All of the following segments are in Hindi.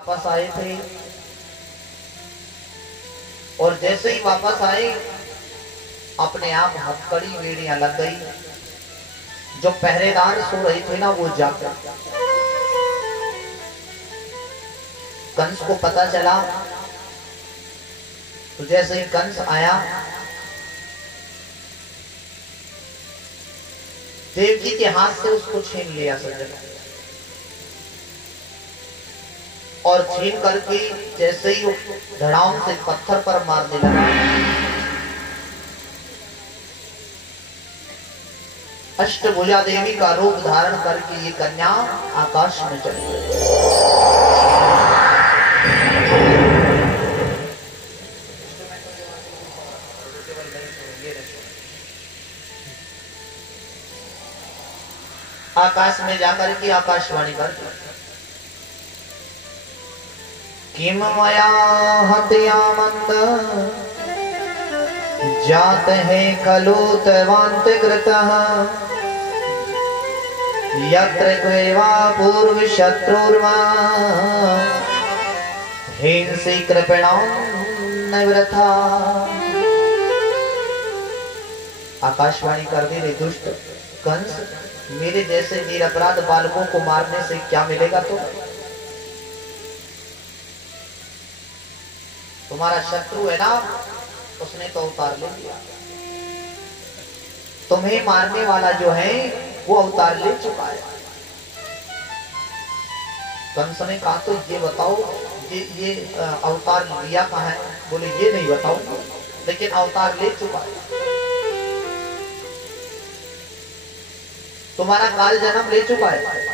वापस आए थे और जैसे ही वापस आए अपने आप हथकड़ी बेड़ियां लग गई। जो पहरेदार सो रहे थे ना वो जाकर कंस को पता चला। तो जैसे ही कंस आया देवकी के हाथ से उसको छीन लिया सज्जन, और छीन करके जैसे ही वो धड़ाम से पत्थर पर मारने लगा, अष्टभुजा देवी का रूप धारण करके ये कन्या आकाश में चली गई। आकाश में जाकर के आकाशवाणी करती, किम मया हत्या मंद जात है खलु तवांतिकृतः यत्र क्वेवा पूर्व शत्रुर्वा हिंसी कृपणां निवृथा। आकाशवाणी कर दे रे दुष्ट कंस, मेरे जैसे निरपराध बालकों को मारने से क्या मिलेगा? तो तुम्हारा शत्रु है ना, उसने तो अवतार ले लिया। तुम्हें मारने वाला जो है वो अवतार ले चुका है। कंस ने कहा तो ये बताओ ये अवतार लिया कहाँ है? बोले ये नहीं बताओ, लेकिन अवतार ले चुका है। तुम्हारा काल जन्म ले चुका है।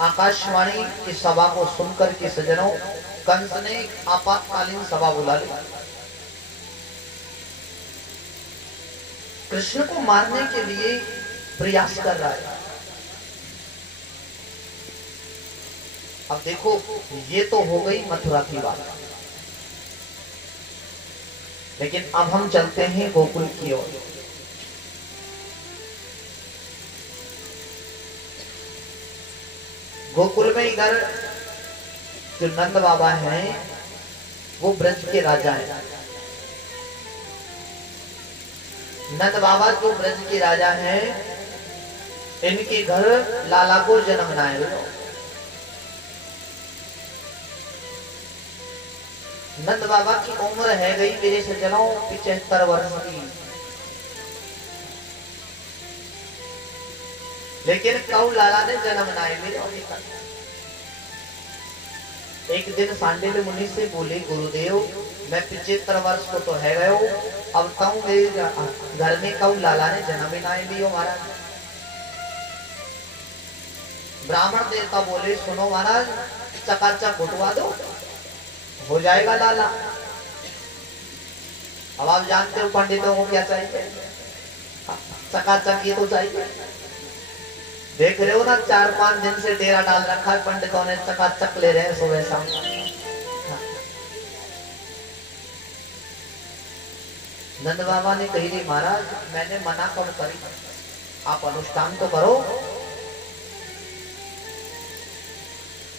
आकाशवाणी की सभा को सुनकर के सज्जनों, कंस ने आपातकालीन सभा बुला ली। कृष्ण को मारने के लिए प्रयास कर रहा है। अब देखो, ये तो हो गई मथुरा की बात, लेकिन अब हम चलते हैं गोकुल की ओर। गोकुल में इधर जो नंद बाबा हैं वो ब्रज के राजा हैं। नंद बाबा जो ब्रज के राजा हैं, इनके घर लाला को जन्म ना है। नंद बाबा की उम्र है गई मेरे सज्जनों 75 वर्ष की, लेकिन कौ लाला ने जन्म नाए मेरे। एक दिन सांडिल्य मुनि से बोले, गुरुदेव मैं 75 वर्ष को तो है गयो, अब कहूँ मेरे घर में कौ लाला ने जन्म ही नाए लियो महाराज। ब्राह्मण देवता बोले, सुनो महाराज चकाचक उठवा दो, हो जाएगा लाला। अब आप जानते हो पंडितों को क्या चाहिए, चकाचक ये तो चाहिए। देख रहे हो ना, 4-5 दिन से डेरा डाल रखा है पंडितों ने, चकाचक ले रहे हैं सुबह शाम। नंद बाबा ने कही, रे महाराज मैंने मना कब करी, आप अनुष्ठान तो करो।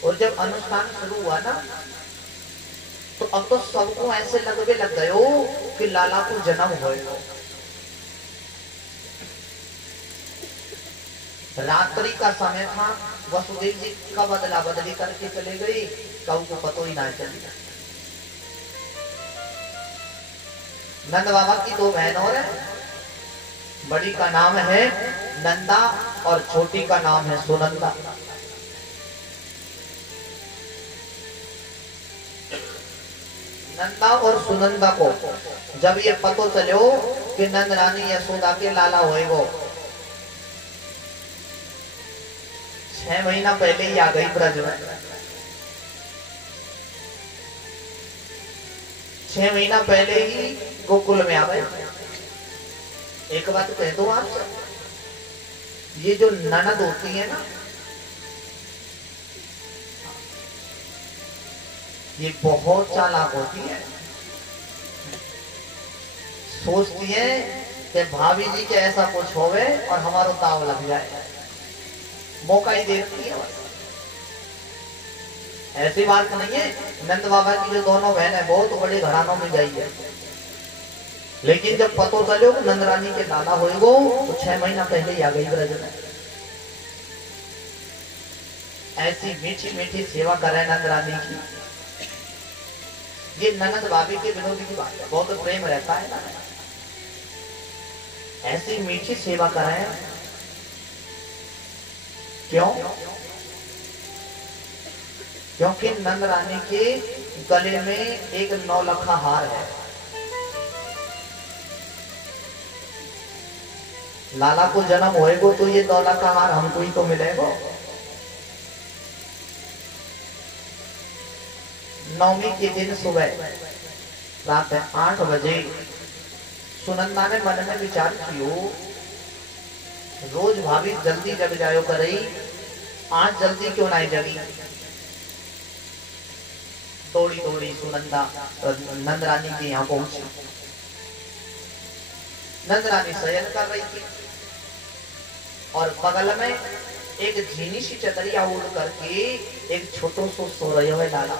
और जब अनुष्ठान शुरू हुआ ना, तो अब तो सबको ऐसे लगवे लग गए हो कि लाला को जन्म होएगा। रात्रि का समय था, वसुदेव जी का बदला बदली करके चले गई, कऊ को पतो ही ना चली। नंद बाबा की 2 बहन और है, बड़ी का नाम है नंदा और छोटी का नाम है सुनंदा। नंदा और सुनंदा को जब ये पतो चलो कि नंद रानी यशोदा के लाला होएगो, 6 महीना पहले ही आ गई ब्रज में। 6 महीना पहले ही गोकुल में आ गए। एक बात कह दो आपसे, ये जो ननद होती है ना, ये बहुत चालाक होती है। सोचती है कि भाभी जी के ऐसा कुछ होवे और हमारा ताव लग जाए, मौका ही देखती है बस। ऐसी बात नहीं है। नंद बाबा की जो दोनों बहन है बहुत बड़े घरानों में गई है, लेकिन जब पतो चलो नंद रानी के लाला हो गो तो 6 महीना पहले ही आ गई ब्रज में। ऐसी मीठी मीठी सेवा करे नंद रानी की। ये ननद भाभी के विनोद की बात है, बहुत प्रेम रहता है ना। ऐसी मीठी सेवा करें, क्यों? क्योंकि नंद रानी के गले में एक 9 लखा हार है। लाला को जन्म होएगो तो ये 9 लखा हार हमको ही तो मिलेगा। नवमी के दिन सुबह रात 8 बजे सुनंदा ने मन में विचार कियो, रोज भाभी जल्दी जग जायो करई, आज जल्दी क्यों नहीं जगी। दौड़ी दौड़ी सुनंदा नंद रानी के यहाँ पहुंची। नंद रानी शयन कर रही थी और बगल में एक झीनी सी चदरिया उड़ करके एक छोटो सो सो रहे हुए लाला।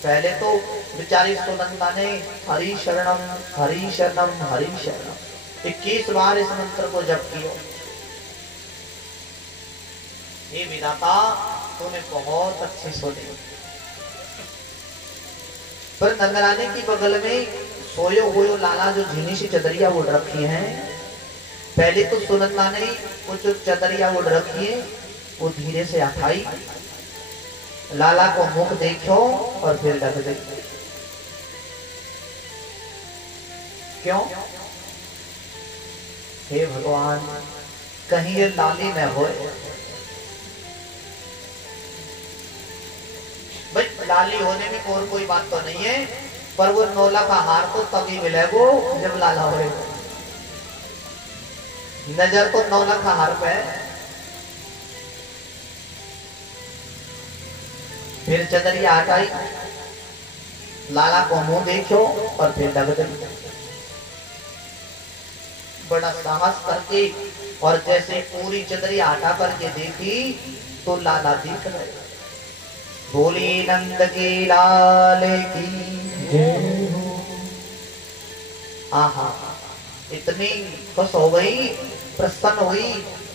पहले तो बेचारी सुनंदा ने हरि शरणम हरि शरणम हरि शरणम 21 बार इस मंत्र को जप किया। ये विधाता तूने बहुत अच्छी सुनी। पर नंदरानी की बगल में सोयो हुए लाला जो झीनी सी चदरिया उड़ रखी है, पहले तो सुनंदा ने वो जो चदरिया उड़ रखी है वो धीरे से उठाई, लाला को मुख देखो और फिर ढक दे। क्यों? हे भगवान, कहीं ये लाली न हो। भाई लाली होने में और कोई बात तो नहीं है, पर वो 9 लाख का हार तो तभी मिलेगा जब लाला होएगा। नजर तो 9 लाख का हार पे है। फिर चदरिया हटाई, लाला को मुंह देखो और फिर ढक दे। बड़ा साहस करके और जैसे पूरी चदरिया हटा करके देखी तो लाला दिख रहे। बोली नंद की लाल की जय हो। आहा, इतनी खुश हो गई, प्रसन्न हुई,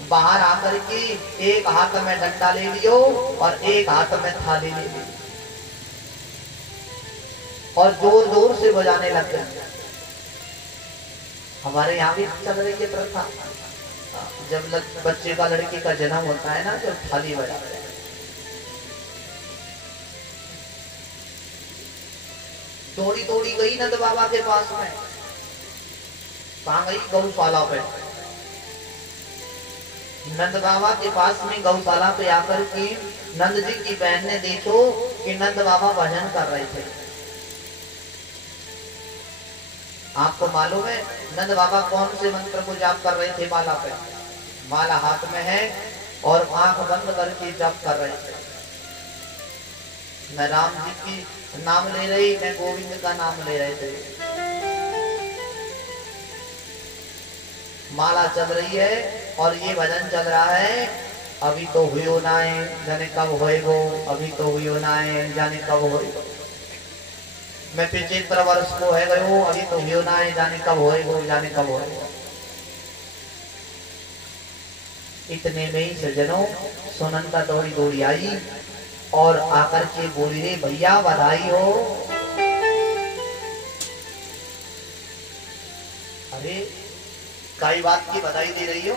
बाहर आकर के एक हाथ में डंडा ले लियो और एक हाथ में थाली ले ली और जोर जोर से बजाने लग गए। हमारे यहाँ भी चल रही है प्रथा, जब बच्चे का लड़की का जन्म होता है ना, जब थाली बजाते हैं। दौड़ी दौड़ी गई नंद बाबा के पास में, कहाँ गई? गौशाला पे। नंद बाबा के पास में गौशाला पे आकर के नंद जी की बहन ने देखो कि नंद बाबा भजन कर रहे थे। आपको मालूम है नंद बाबा कौन से मंत्र को जाप कर रहे थे? माला पे, माला हाथ में है और आंख बंद करके जाप कर रहे थे। न राम जी की नाम ले रही, न गोविंद का नाम ले रहे थे। माला चल रही है और ये भजन चल रहा है, अभी तो हुई ना है जाने कब होएगो, अभी तो हुई ना है जाने कब होएगो। मैं 75 वर्ष को है गयो, अभी तो हुई ना है जाने कब होएगो, जाने कब होएगो। इतने में ही सज्जनों सुनंदा दौड़ी दौड़ी आई और आकर के बोली रे भैया बधाई हो। अरे कई बात की बधाई दे रही हो?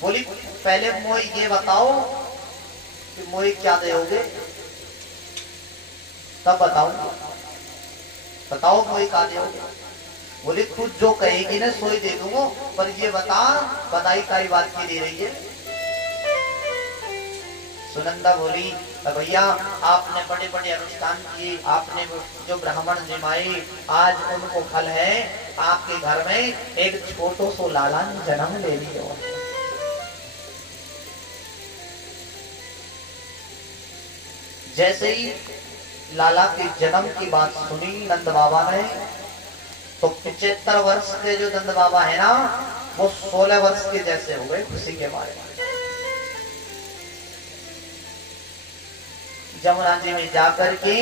बोली पहले मोई ये बताओ कि मोई क्या दोगे, तब बताऊंगा। बताओ मोई क्या दोगे? बोली खुद जो कहेगी ना सोई दे दूंगा, पर ये बता बधाई कई बात की दे रही है। सुनंदा बोली भैया आपने बड़े बड़े अनुष्ठान किए, आपने जो ब्राह्मण जिमाए, आज उनको फल है। आपके घर में एक छोटो सो लाला ने जन्म ले लिया। जैसे ही लाला के जन्म की बात सुनी नंद बाबा ने, तो 75 वर्ष के जो नंद बाबा है ना, वो 16 वर्ष के जैसे हो गए खुशी के मारे। जमुना जी में जाकर के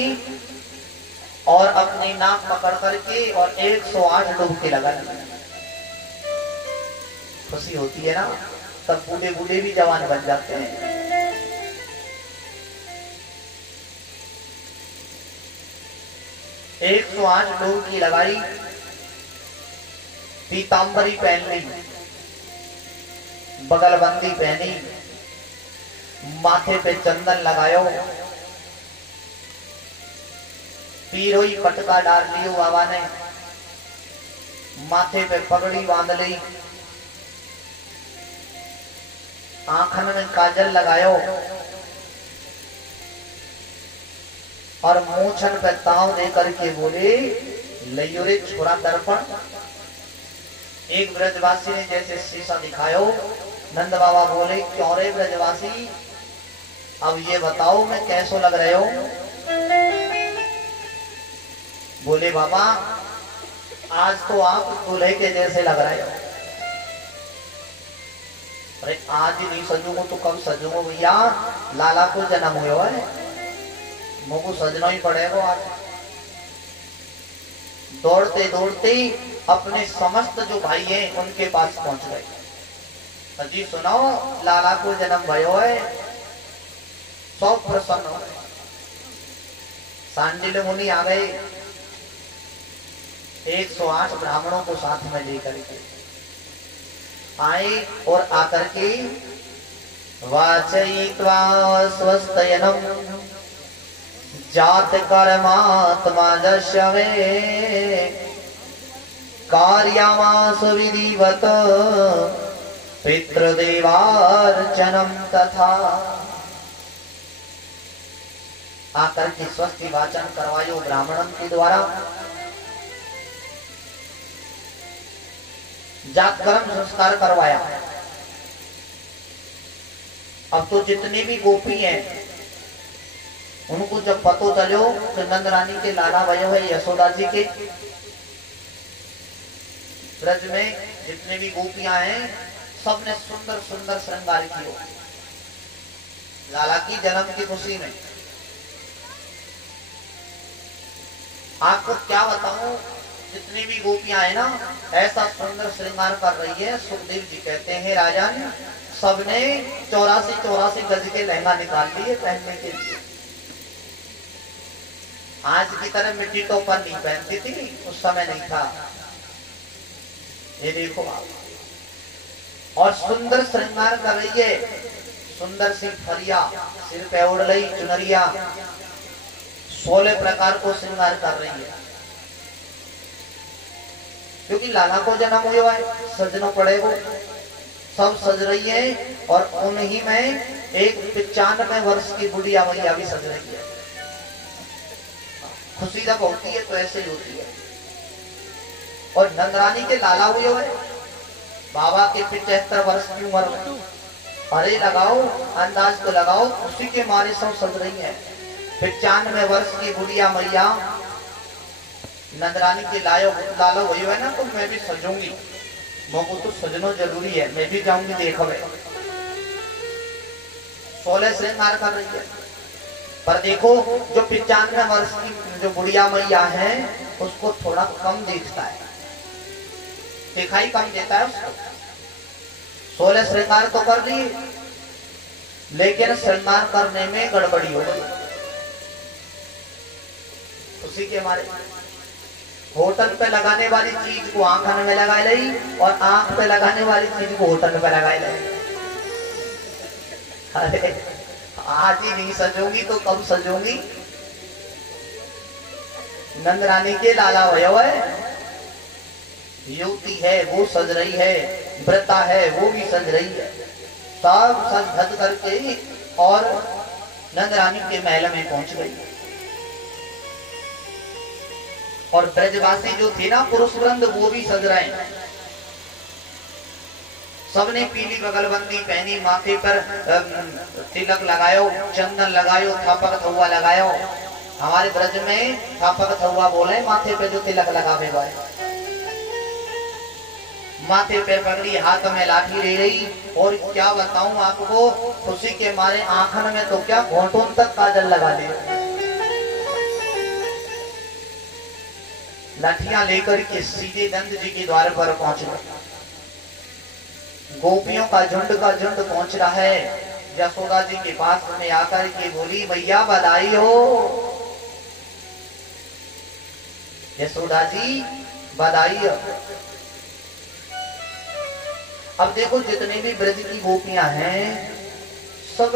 और अपनी नाक पकड़ करके और 108 डुबकी लगा ली। खुशी होती है ना, तब बूढ़े बूढ़े भी जवान बन जाते हैं। एक 108 डुबकी लगाई, पीतांबरी पहन ली, बगलबंदी पहनी, माथे पे चंदन लगायो, पीरोई पटका डाल लियो बाबा ने, माथे पे पगड़ी बांध ली, आंखन में काजल लगायो और मूछन पे ताव दे करके बोले लियो रे छोरा दर्पण। एक ब्रजवासी ने जैसे शीशा दिखायो, नंद बाबा बोले क्यों रे ब्रजवासी, अब ये बताओ मैं कैसो लग रहे हो। बोले बाबा आज तो आप दूल्हे के जैसे लग रहे हो। अरे आज ही नहीं सजूंगा तो कब सजूंगा भैया, लाला को जन्म हुआ है, मुझको सजना ही पड़ेगा आज। दौड़ते दौड़ते अपने समस्त जो भाई हैं उनके पास पहुंच गए। जी सुनाओ लाला को जन्म भयो है, सब प्रसन्न हो गए। सांडिल्य मुनि आ गए, 108 ब्राह्मणों को साथ में लेकर के आए और आकर के वाचयित्वा स्वस्तयनम जात कर्मात्मा जश्यवे कार्यामास विधिवत पितृदेवार्चनम तथा। आकर के स्वस्ति वाचन करवायो ब्राह्मणन के द्वारा, जातकर्म संस्कार करवाया। अब तो जितने भी गोपी हैं उनको जब पतो चलो कि नंद रानी के लाला भयो है यशोदा जी के, ब्रज में जितने भी गोपियां हैं सबने सुंदर सुंदर श्रृंगार किया लाला की जन्म की खुशी में। आपको क्या बताऊं, जितनी भी गोपियां हैं ना ऐसा सुंदर श्रृंगार कर रही है। सुखदेव जी कहते हैं राजन सबने 84 गज के लहंगा निकाल लिए पहनने के लिए। आज की तरह मिट्टी टोपा नहीं पहनती थी, उस समय नहीं था। ये देखो आप, और सुंदर श्रृंगार कर रही है, सुंदर सी फरिया सिर पे ओढ़ रही, चुनरिया 16 प्रकार को श्रृंगार कर रही है, क्योंकि लाला को जन्म हुआ है, सजना पड़ेगा। सब सज रही है और उन्हीं में एक 95 वर्ष की बुढ़िया मैया भी सज रही है। खुशी जब होती है तो ऐसे ही होती है। और नंदरानी के लाला हुए है, बाबा के 75 वर्ष की उम्र में। अरे लगाओ अंदाज तो लगाओ, खुशी के मारे सब सज रही है। 95 वर्ष की बुढ़िया मैया नंदरानी के लाला हुई है ना, तो मैं भी सजूंगी, मुझको तो सजना जरूरी है, मैं भी जाऊंगी देखो। 16 श्रृंगार कर रही है। पर देखो जो 95 वर्ष की जो बुढ़िया मैया है उसको थोड़ा कम दिखता है, दिखाई कम देता है उसको। 16 श्रृंगार तो कर ली, लेकिन श्रृंगार करने में गड़बड़ी हो गई। उसी के हमारे होटल पे लगाने वाली चीज को आंखन में लगा ली और आंख पे लगाने वाली चीज को होटल पे लगा ली। अरे आज ही नहीं सजूंगी तो कब सजूंगी। नंद रानी के लाला भयो है, युवती है वो सज रही है, व्रता है वो भी सज रही है, सब सज धज करके और नंद रानी के महल में पहुंच गई। और ब्रजवासी जो थे ना पुरुष वृंद वो भी सज रहे हैं। सबने पीली बगलबंदी पहनी, माथे पर तिलक लगायो, चंदन लगायो, थापक थौवा लगायो। हमारे ब्रज में थापक थौवा बोले माथे पे जो तिलक लगावे वाले। माथे पे पगड़ी, हाथ में लाठी ले रही। और क्या बताऊं आपको, खुशी के मारे आंखन में तो क्या घोंटों तक काजल लगा दे। लाठियां लेकर के सीधे नंद जी के द्वार पर पहुंच गए। गोपियों का झुंड पहुंच रहा है। यशोदा जी के पास में आकर के बोली, भैया बधाई हो। यशोदा जी बधाई हो। अब देखो जितने भी ब्रज की गोपियां हैं सब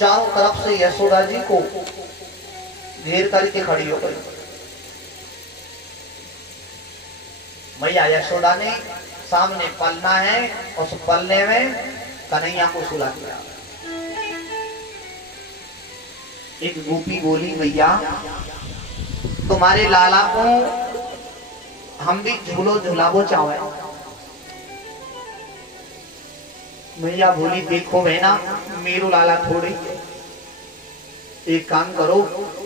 चारों तरफ से यशोदा जी को घेर करके खड़ी हो गई। मैया यशोदा ने सामने पलना है, उस पलने में कन्हैया को सुला दिया। एक गोपी बोली, भैया तुम्हारे लाला को हम भी झूलो झूलावो चाहे। मैया बोली, देखो बहना मेरो लाला थोड़ी, एक काम करो,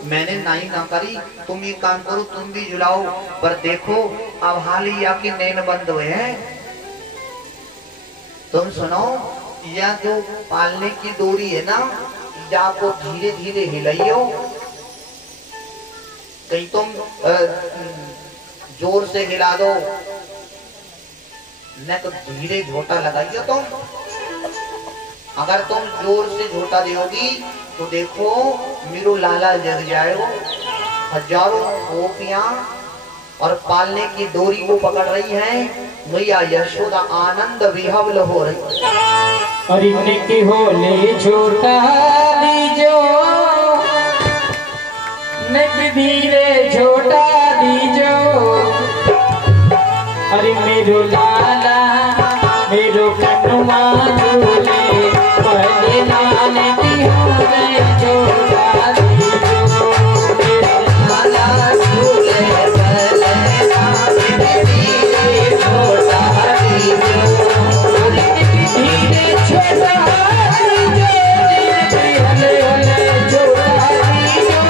मैंने नाई ना करी, तुम एक काम करो, तुम भी झुलाओ। पर देखो अब हाल ही आपके नैन बंद हुए हैं। तुम सुनो, यह जो पालने की डोरी है ना, या को धीरे धीरे हिलाइयो, कहीं तुम जोर से हिला दो न तो धीरे झोटा लगाइयो तुम। अगर तुम जोर से झोटा दोगी तो देखो मेरो लाला जग जाएगा। हजारों गोपियां और पालने की डोरी को पकड़ रही हैं। मैया यशोदा आनंद विहवल हो रही। अरे निकी होले छोटा दीजो, निकी धीरे छोटा दीजो। अरे मेरो लाला मेरो कनुआ झूले, पहले लाल की होले छोटा दीजो। मेरो लाला झूले पहले लाल की छोटा दीजो। धीरे छोटा दीजो, हले हले छोटा दीजो।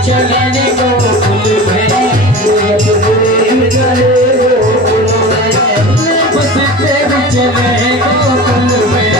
चलने गोकुल में, बसते चले गोकुल में,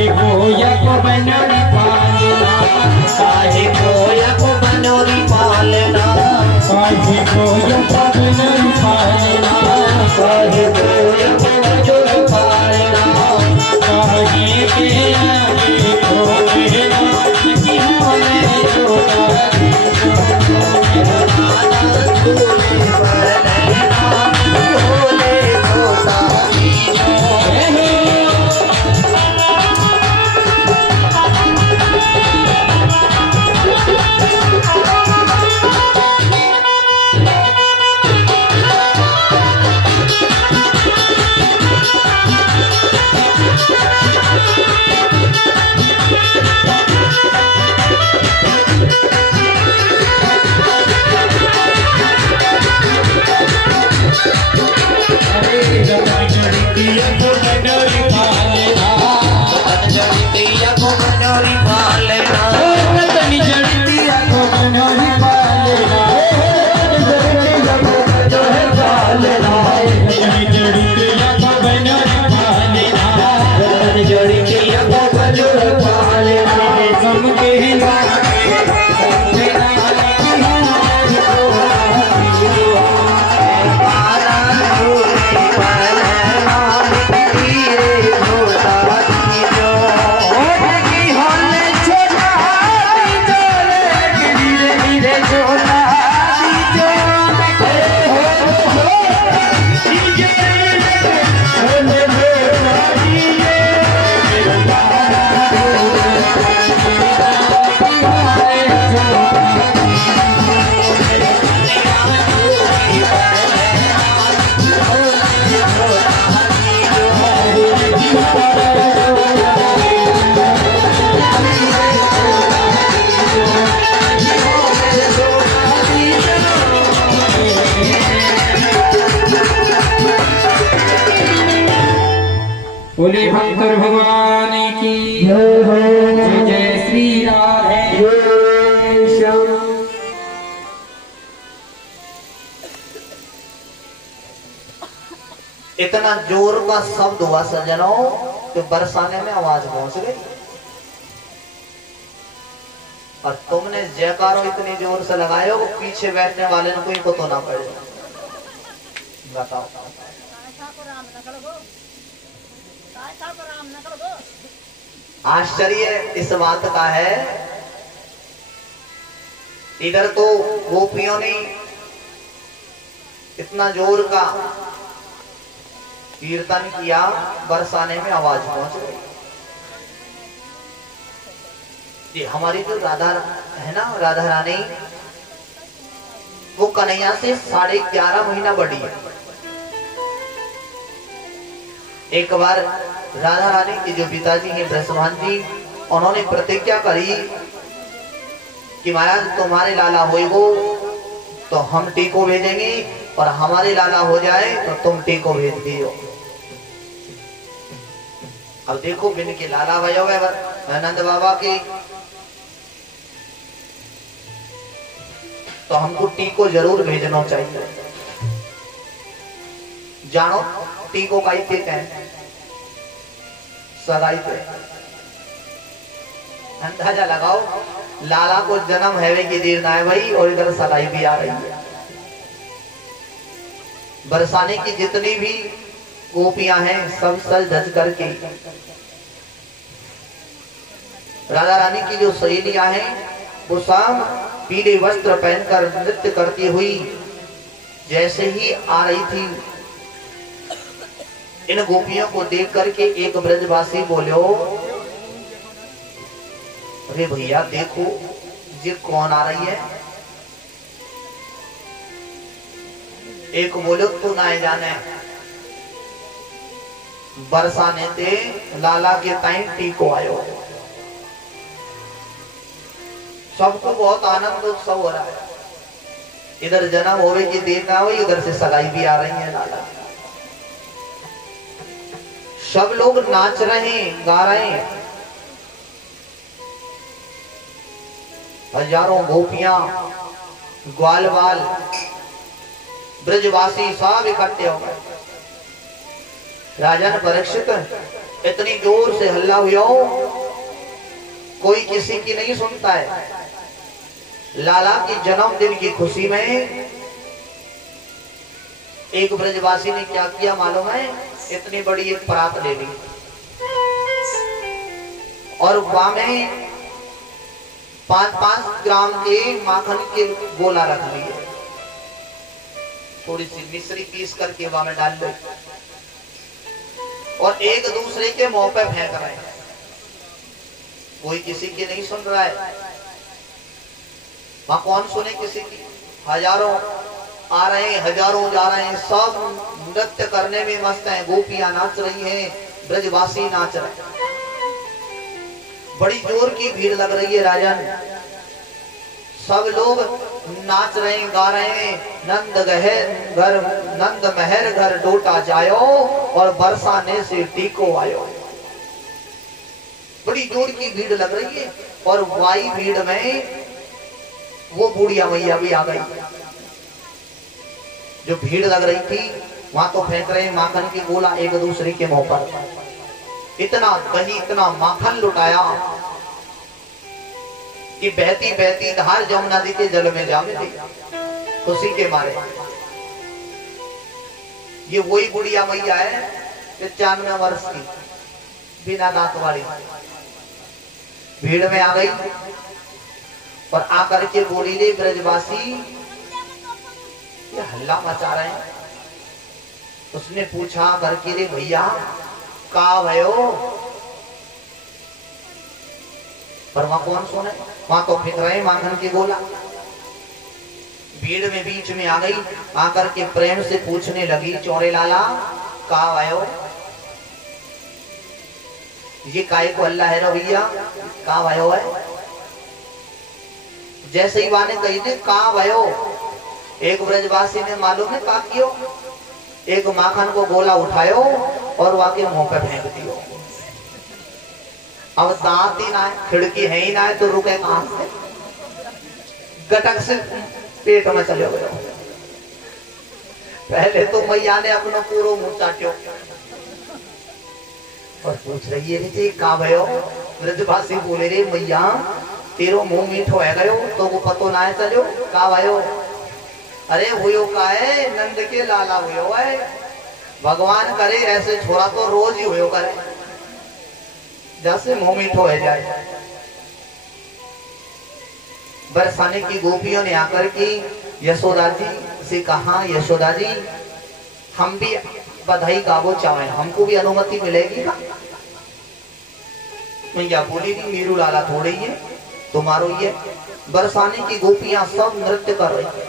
काहे गोया को बनोरी पालना, काहे गोया को बनोरी पालना, काहे गोया को बनोरी पालना, काहे गोया को बनोरी पालना, काहे के आगे खोले नाची होले छोटा बोले शंकर भगवान की जय जय श्री राधे। इतना जोर का शब्द हुआ सज्जनों कि बरसाने में आवाज पहुंच गई और तुमने जयकारो इतनी जोर से लगाए हो पीछे बैठने वाले ने कोई पता ना पड़े। बताओ आश्चर्य इस बात का है, इधर तो गोपियों ने इतना जोर का कीर्तन किया, बरसाने में आवाज पहुंच गई। ये हमारी जो राधा है ना, राधा रानी, वो कन्हैया से 11.5 महीना बड़ी है। एक बार राधा रानी के जो पिताजी हैं ब्रजभान जी, उन्होंने प्रतिज्ञा करी कि महाराज तुम्हारे लाला होइगो तो हम टीको भेजेंगे और हमारे लाला हो जाए तो तुम टीको भेज दियो। अब देखो बिन के लाला भयो नंद बाबा के, तो हमको टीको जरूर भेजना चाहिए। जानो टीको का ही है सगाई पे, अंदाजा लगाओ लाला को जन्म है की देर ना है भाई, और इधर सगाई भी आ रही है। बरसाने की जितनी भी गोपियां हैं सब सज धज करके, राधा रानी की जो सहेलियां हैं वो शाम पीले वस्त्र पहनकर नृत्य करती हुई जैसे ही आ रही थी, इन गोपियों को देख करके एक ब्रजवासी बोलो, अरे भैया देखो ये कौन आ रही है। एक बोलो तू ना जाने, बरसाने ते लाला के टाइम टीको आयो। सबको बहुत आनंद उत्सव हो रहा है, इधर जन्म होवे की देर ना हुई, उधर से सगाई भी आ रही है लाला। सब लोग नाच रहे हैं, गा रहे हैं, हजारों गोपियां, ग्वाल बाल, ब्रजवासी सब इकट्ठे हो गए। राजन परीक्षित इतनी जोर से हल्ला हुआ, कोई किसी की नहीं सुनता है। लाला की जन्मदिन की खुशी में एक ब्रजवासी ने क्या किया मालूम है? इतनी बड़ी एक परात ले ली और वहां में 5-5 ग्राम के माखन के गोला रख लिए, थोड़ी सी मिश्री पीस करके वहां में डाल लो और एक दूसरे के मुंह पे फेंक रहे हैं। कोई किसी की नहीं सुन रहा है। वहां कौन सुने किसी की? हजारों आ रहे हैं, हजारों जा रहे हैं, सब नृत्य करने में मस्त हैं। गोपियां नाच रही हैं, ब्रजवासी नाच रहे हैं, बड़ी जोर की भीड़ लग रही है राजन। सब लोग नाच रहे हैं, गा रहे हैं। नंद महर घर डोटा जायो और बरसाने से टीको आयो। बड़ी जोर की भीड़ लग रही है और वाई भीड़ में वो बुढ़िया मैया भी आ गई। जो भीड़ लग रही थी वहां तो फेंक रहे हैं माखन की गोला एक दूसरे के मुंह पर। इतना दही, इतना माखन लुटाया कि बहती बहती धार जमुना नदी के जल में जा मिली खुशी के मारे। ये वही बुढ़िया मैया है 95 वर्ष की, बिना दांत वाली, भीड़ में आ गई और आकर के बोली रे ब्रजवासी ये हल्ला मचा रहे हैं। उसने पूछा घर के रे भैया का भयो? पर वहां कौन सुने? वहां तो फेंक रहे माखन की गोला। भीड़ में बीच में आ गई, आकर के प्रेम से पूछने लगी चौरे लाला का भयो? ये काय को अल्लाह है रो भैया, का भयो है? जैसे ही वाने कही ने का भयो, एक ब्रजवासी ने मालूम है का कियो? एक माखन को गोला उठायो और वाके मुंह पे फेंक दियो। अब दांत ही ना है, खिड़की है ही ना है, तो रुके कहां से? गटक से पेट में चले गए। पहले तो मैया ने अपना पूरा मुंह चाट्यो और पूछ रही है का भयो? ब्रजवासी बोले रे मैया तेरो मुंह मीठो है गयो तो वो पतो ना है चलो का भयो? अरे हुयो का है? नंद के लाला हुयो है। भगवान करे ऐसे छोरा तो रोज ही हुयो करे, जैसे मुंह मीठो है जाए। बरसाने की गोपियों ने आकर के यशोदा जी से कहा, यशोदा जी हम भी बधाई गावो चाहे, हमको भी अनुमति मिलेगी ना? मैया बोली नहीं मेरू लाला थोड़ी है, तुम्हारो ही है। बरसाने की गोपियां सब नृत्य कर रही है,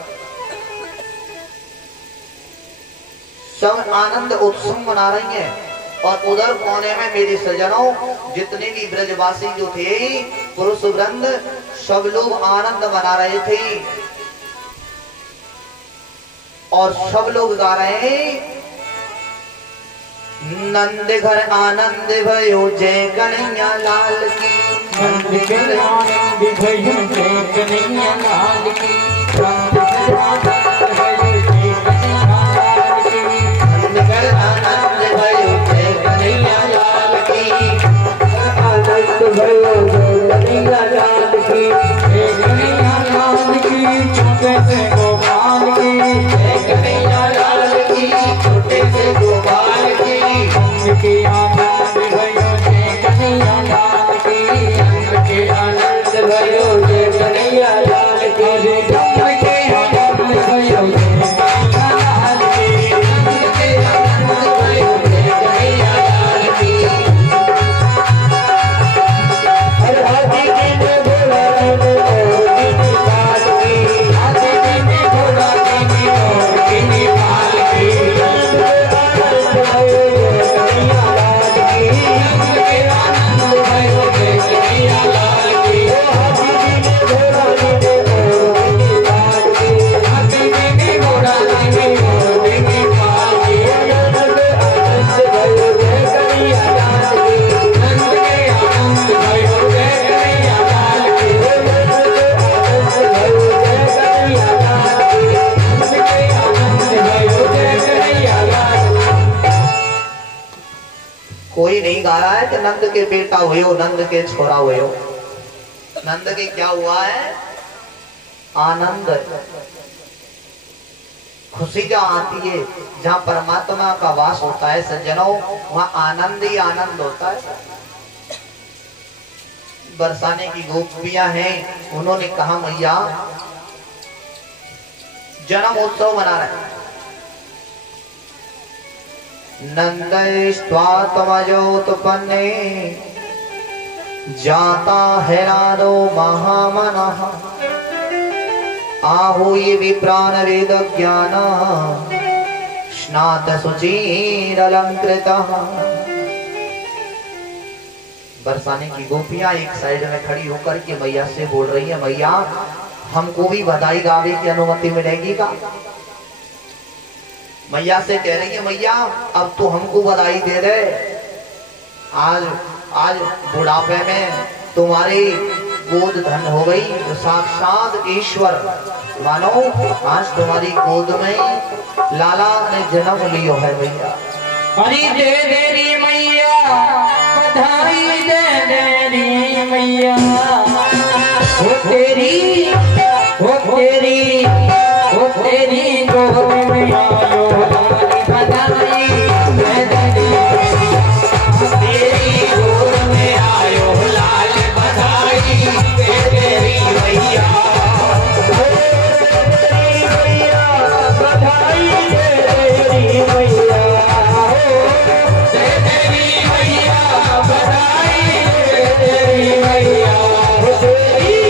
सब आनंद उत्सव मना रही हैं। और उधर कोने में मेरे सजनों जितने भी ब्रजवासी जो थे, पुरुष वृंद, सब लोग आनंद मना रहे थे और सब लोग गा रहे हैं नंद घर आनंद भयो जय कन्हैया लाल की। नंद घर आनंद भयो जय कन्हैया लाल की। नंद घर आनंद भयो जय कन्हैया लाल की। नंद घर आनंद भयो जय कन्हैया लाल की। आनंद भयो जय कन्हैया लाल की। जय कन्हैया लाल की छोटे से गोपाल की। जय कन्हैया लाल की छोटे से गोपाल की। नंद के आनंद भयो जय कन्हैया लाल की। नंद के आनंद भयो जय गा रहा है कि नंद के बेटा हुए हो, नंद के छोरा हुए हो। नंद के क्या हुआ है? आनंद। खुशी जहाँ आती है, जहाँ परमात्मा का वास होता है सज्जनों, वहाँ आनंद ही आनंद होता है। बरसाने की गोपियां हैं, उन्होंने कहा मैया जन्म उत्सव मना रहे हैं। नंदस्त्वात्मजोत्पन्ने जाता हैरानो महामनः आहूय विप्राण वेद ज्ञान स्नात सुचिरलंकृतः। बरसाने की गोपियां एक साइड में खड़ी होकर के मैया से बोल रही है, मैया हमको भी बधाई गावे की अनुमति मिलेगी का? मैया से कह रही है, मैया अब तो हमको बधाई दे दे। आज बुढ़ापे में तुम्हारी गोद धन हो गई, तो साक्षात ईश्वर मानो आज तुम्हारी गोद में लाला ने जन्म लियो है मैया। अरे दे देरी मैया बधाई, दे देरी मैया, हो तेरी गोद में आयो लाली बधाई, दे देरी तेरी गोद में आयो लाल बधाई, दे देरी मैया, बधाई दे देरी मैया, दे देरी मैया, बधाई दे देरी मैया, तेरी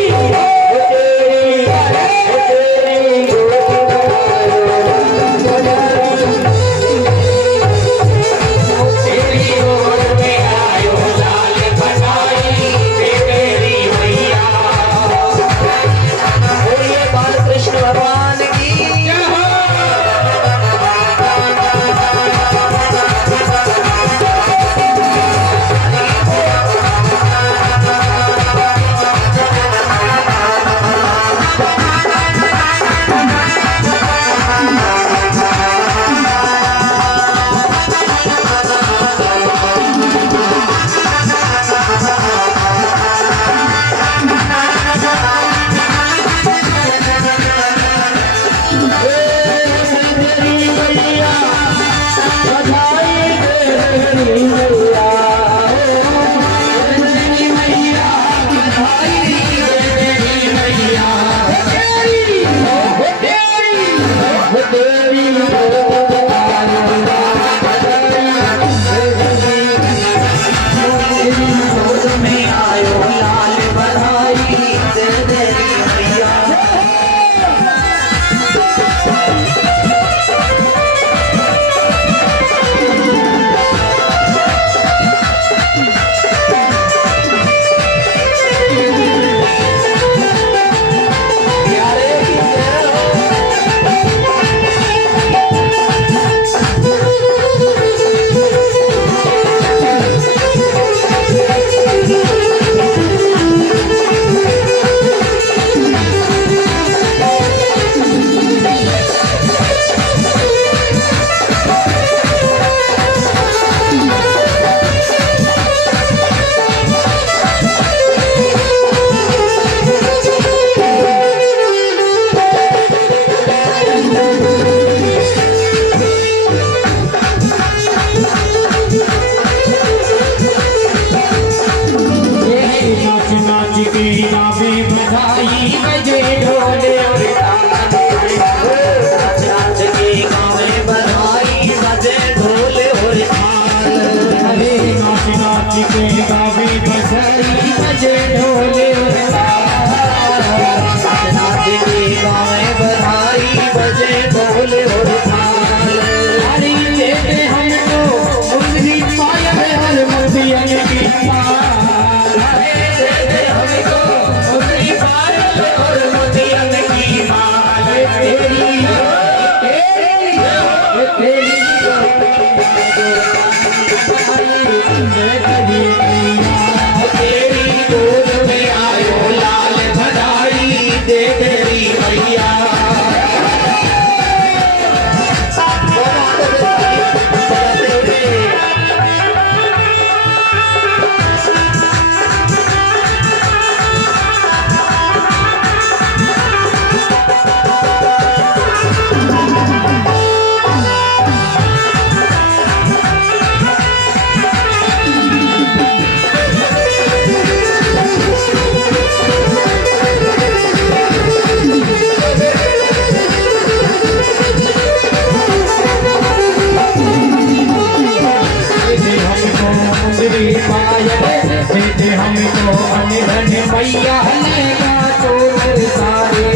धन मैया लेगा चोर सारे,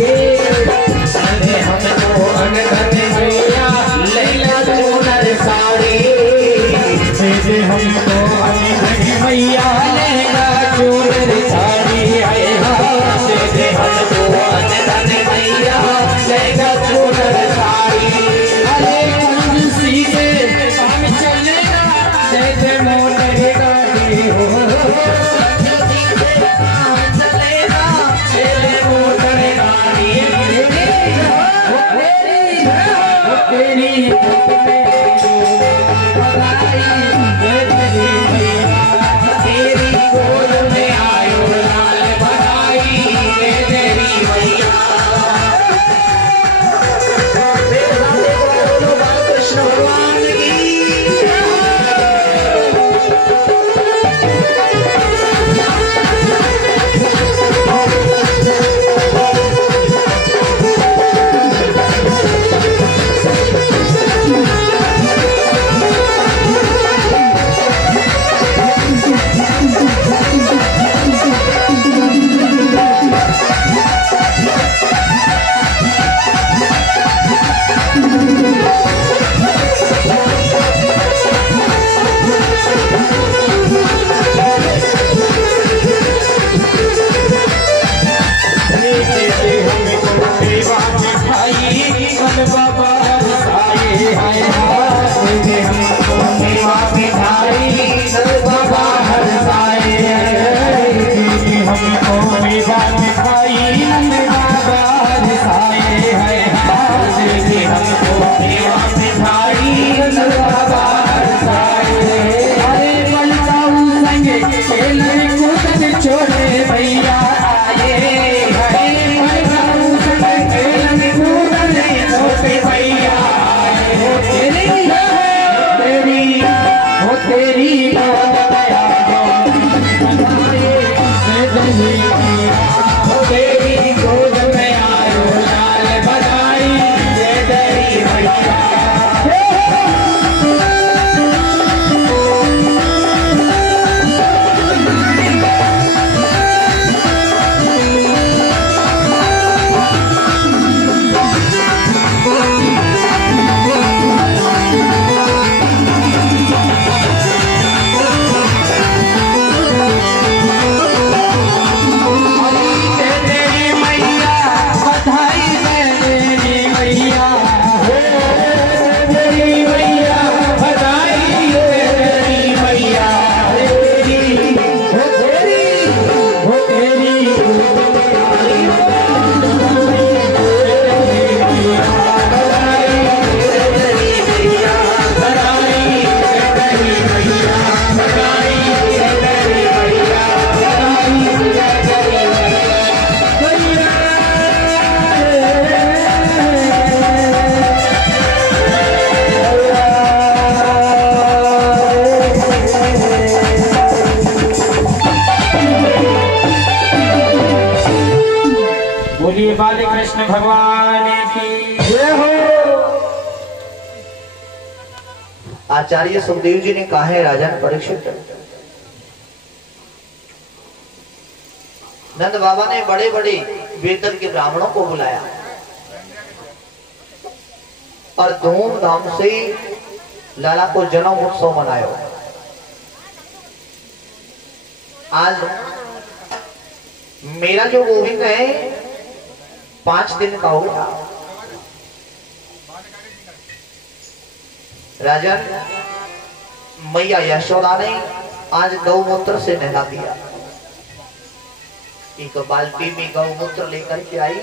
अरे हमको धन मैया लेगा चोर सारे, दे हमको धन मैया लेगा चोर सारे, आए दे हमको धन मैया लेगा चोर सारे। अरे कंजूसी के काम चलेगा, जैसे मोटर गाड़ी हो, चलेगा जैसे मोटर गाड़ी, तेरी तेरी गोद में आयो लाल बधाई, तेरी मैया कृष्ण भगवान की। कृष्ण भगवान की जय हो। आचार्य सुखदेव जी ने कहा है राजन परीक्षित, नंद बाबा ने बड़े बड़े वेतन के ब्राह्मणों को बुलाया और धूमधाम से लाला को जन्म उत्सव मनाया। आज मेरा जो गोविंद है 5 दिन का हो गया। राजन मैया यशोदा ने आज गौमूत्र से नहला दिया। एक बाल्टी में गौमूत्र लेकर के आई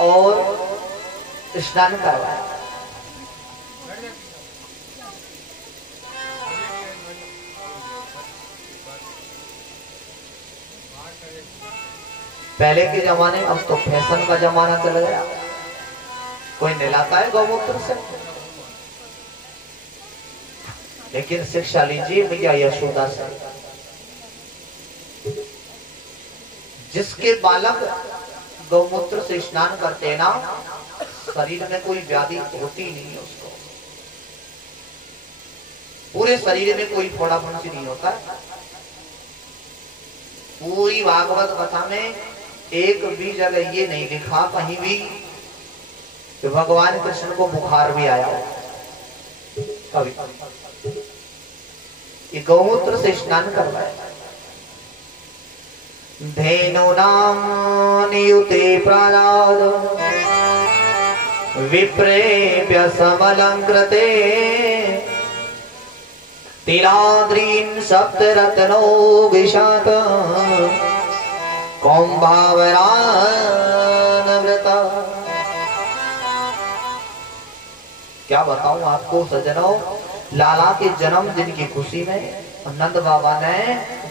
और स्नान करवाया। पहले के जमाने में, अब तो फैशन का जमाना चल गया, कोई नहलाता है गौमूत्र से। लेकिन शिक्षा लीजिए मैया यशोदा से। जिसके बालक गौमूत्र से स्नान करते हैं ना, शरीर में कोई व्याधि होती नहीं है उसको, पूरे शरीर में कोई फोड़ा फुंसी नहीं होता। पूरी भागवत कथा में एक भी जगह ये नहीं लिखा कहीं भी कि भगवान कृष्ण को बुखार भी आया हो। कभी ये गौमूत्र से स्नान करवाए। धेनुनां नियुते प्राणाद विप्रेभ्य समलंकृते तिलाद्रीन् सप्तरत्नो विशात कौम्भावरानव्रता। क्या बताऊं आपको सज्जनों, लाला के जन्मदिन की खुशी में नंद बाबा ने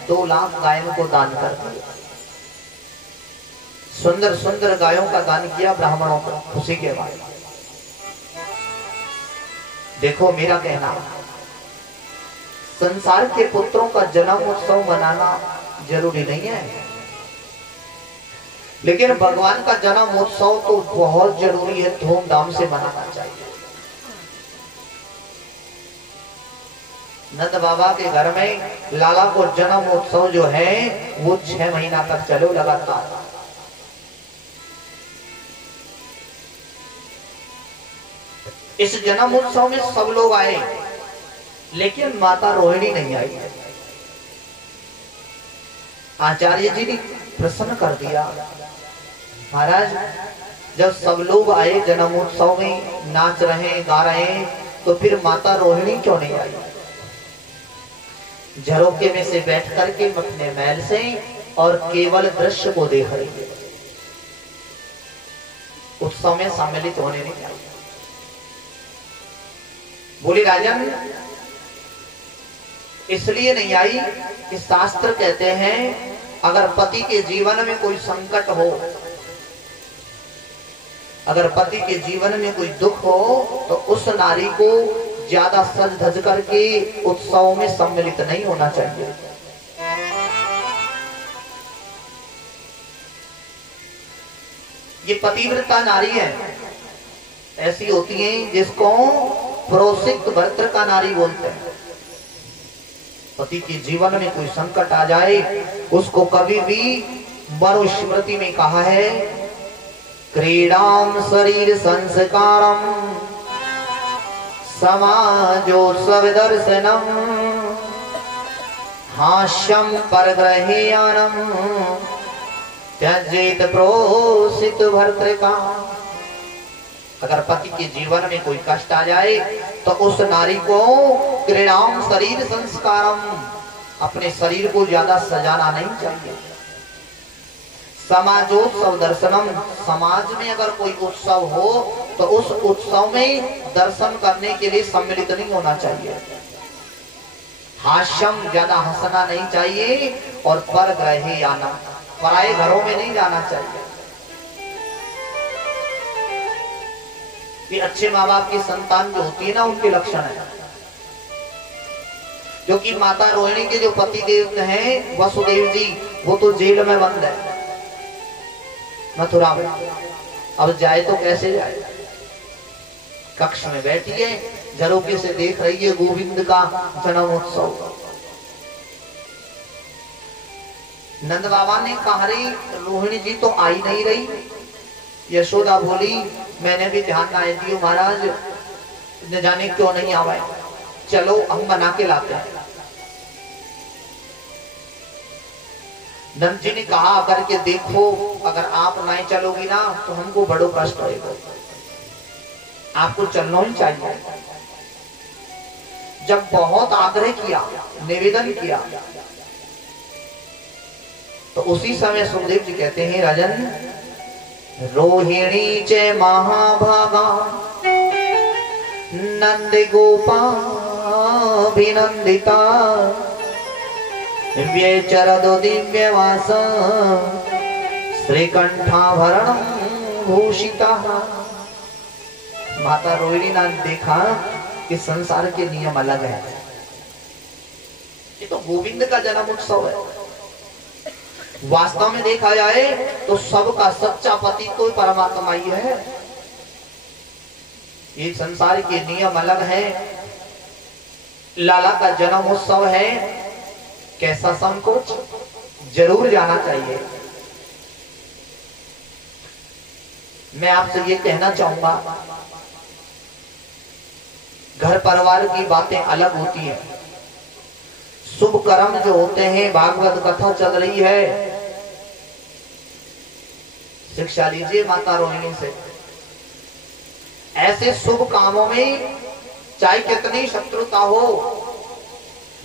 2 लाख गायों को दान कर दिया। सुंदर सुंदर गायों का दान किया ब्राह्मणों को खुशी के बाद। देखो मेरा कहना, संसार के पुत्रों का जन्म उत्सव मनाना जरूरी नहीं है, लेकिन भगवान का जन्म उत्सव तो बहुत जरूरी है, धूमधाम से मनाना चाहिए। नंद बाबा के घर में लाला को जन्म उत्सव जो है वो 6 महीना तक चलो लगातार। इस जन्म उत्सव में सब लोग आए, लेकिन माता रोहिणी नहीं आई। आचार्य जी ने प्रसन्न कर दिया, महाराज जब सब लोग आए जन्म उत्सव में, नाच रहे गा रहे, तो फिर माता रोहिणी क्यों नहीं आई? झरोके में से बैठ करके अपने महल से और केवल दृश्य को देख रही है, उत्सव में सम्मिलित होने नहीं आई। बोली राजन इसलिए नहीं आई कि शास्त्र कहते हैं अगर पति के जीवन में कोई संकट हो, अगर पति के जीवन में कोई दुख हो, तो उस नारी को ज्यादा सज धज करके उत्सव में सम्मिलित नहीं होना चाहिए। ये पतिव्रता नारी है, ऐसी होती है जिसको प्रोसित भर्तृ का नारी बोलते हैं। पति के जीवन में कोई संकट आ जाए, उसको कभी भी मनुस्मृति में कहा है क्रीडाम शरीर संस्कारम समाजोत्सव दर्शनम हास्यम परग्रहेयानम त्यजेत प्रोसित भर्तृका। अगर पति के जीवन में कोई कष्ट आ जाए तो उस नारी को क्रीडाम शरीर संस्कारम, अपने शरीर को ज्यादा सजाना नहीं चाहिए। समाजोत्सव दर्शनम, समाज में अगर कोई उत्सव हो तो उस उत्सव में दर्शन करने के लिए सम्मिलित नहीं होना चाहिए। हास्यम, ज्यादा हंसना नहीं चाहिए, और परग्रहे आना, पराये घरों में नहीं जाना चाहिए। ये अच्छे माँ बाप की संतान जो होती है ना, उनके लक्षण है। क्योंकि माता रोहिणी के जो पति देव हैं वसुदेव जी, वो तो जेल में बंद है मथुरा में। अब जाए तो कैसे जाए? कक्ष में बैठी है, झरोके से देख रही है गोविंद का जन्मोत्सव। नंद बाबा ने कहा रे रोहिणी जी तो आई नहीं रही। यशोदा बोली मैंने भी ध्यान ना दी महाराज, न जाने क्यों नहीं आवाए, चलो हम बना के लाते हैं। नंद जी ने कहा करके देखो, अगर आप नहीं चलोगी ना तो हमको बड़ो कष्ट होगा, आपको चलना ही चाहिए। जब बहुत आग्रह किया, निवेदन किया, तो उसी समय सुखदेव जी कहते हैं राजन रोहिणी च महाभागा नंद गोपाभिनंदिता व्यचरदो दिव्यवास श्रीकंठाभरणं भूषिता। माता रोहिणी ने देखा कि संसार के नियम अलग है, ये तो गोविंद का जन्म उत्सव है। वास्तव में देखा जाए तो सबका सच्चा पति तो परमात्मा ही है। ये संसार के नियम अलग है। लाला का जन्म उत्सव है, कैसा संकोच, जरूर जाना चाहिए। मैं आपसे ये कहना चाहूंगा, घर परिवार की बातें अलग होती हैं, शुभ कर्म जो होते हैं, भागवत कथा चल रही है, शिक्षा लीजिए माता रोहिणी से। ऐसे शुभ कामों में चाहे कितनी शत्रुता हो,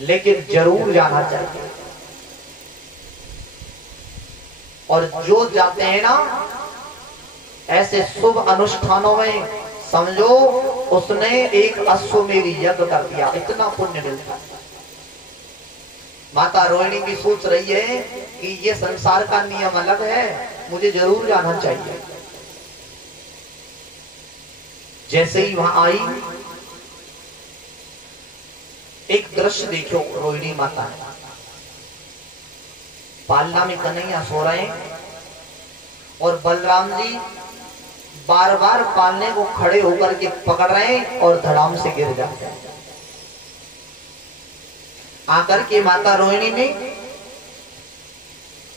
लेकिन जरूर जाना चाहिए। और जो जाते हैं ना ऐसे शुभ अनुष्ठानों में, समझो उसने एक अश्वमेध यज्ञ कर दिया, इतना पुण्य मिलता है। माता रोहिणी भी सोच रही है कि ये संसार का नियम अलग है, मुझे जरूर जाना चाहिए। जैसे ही वहां आई, एक दृश्य देखो, रोहिणी माता है, पालना में कन्हैया सो रहे हैं और बलराम जी बार बार पालने को खड़े होकर के पकड़ रहे हैं और धड़ाम से गिर जाते हैं। आकर के माता रोहिणी ने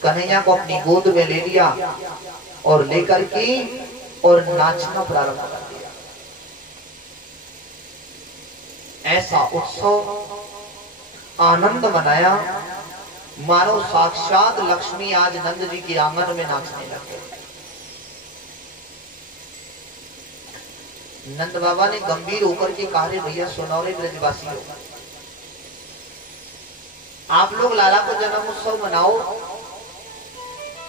कन्हैया को अपनी गोद में ले लिया और लेकर के और नाचना प्रारंभ कर दिया। ऐसा उत्सव आनंद मनाया, मानो साक्षात लक्ष्मी आज नंद जी के आंगन में नाचने लगे। नंद बाबा ने गंभीर होकर के कहा, रे भैया सुनो रे ब्रजवासी हो, आप लोग लाला को जन्म उत्सव मनाओ,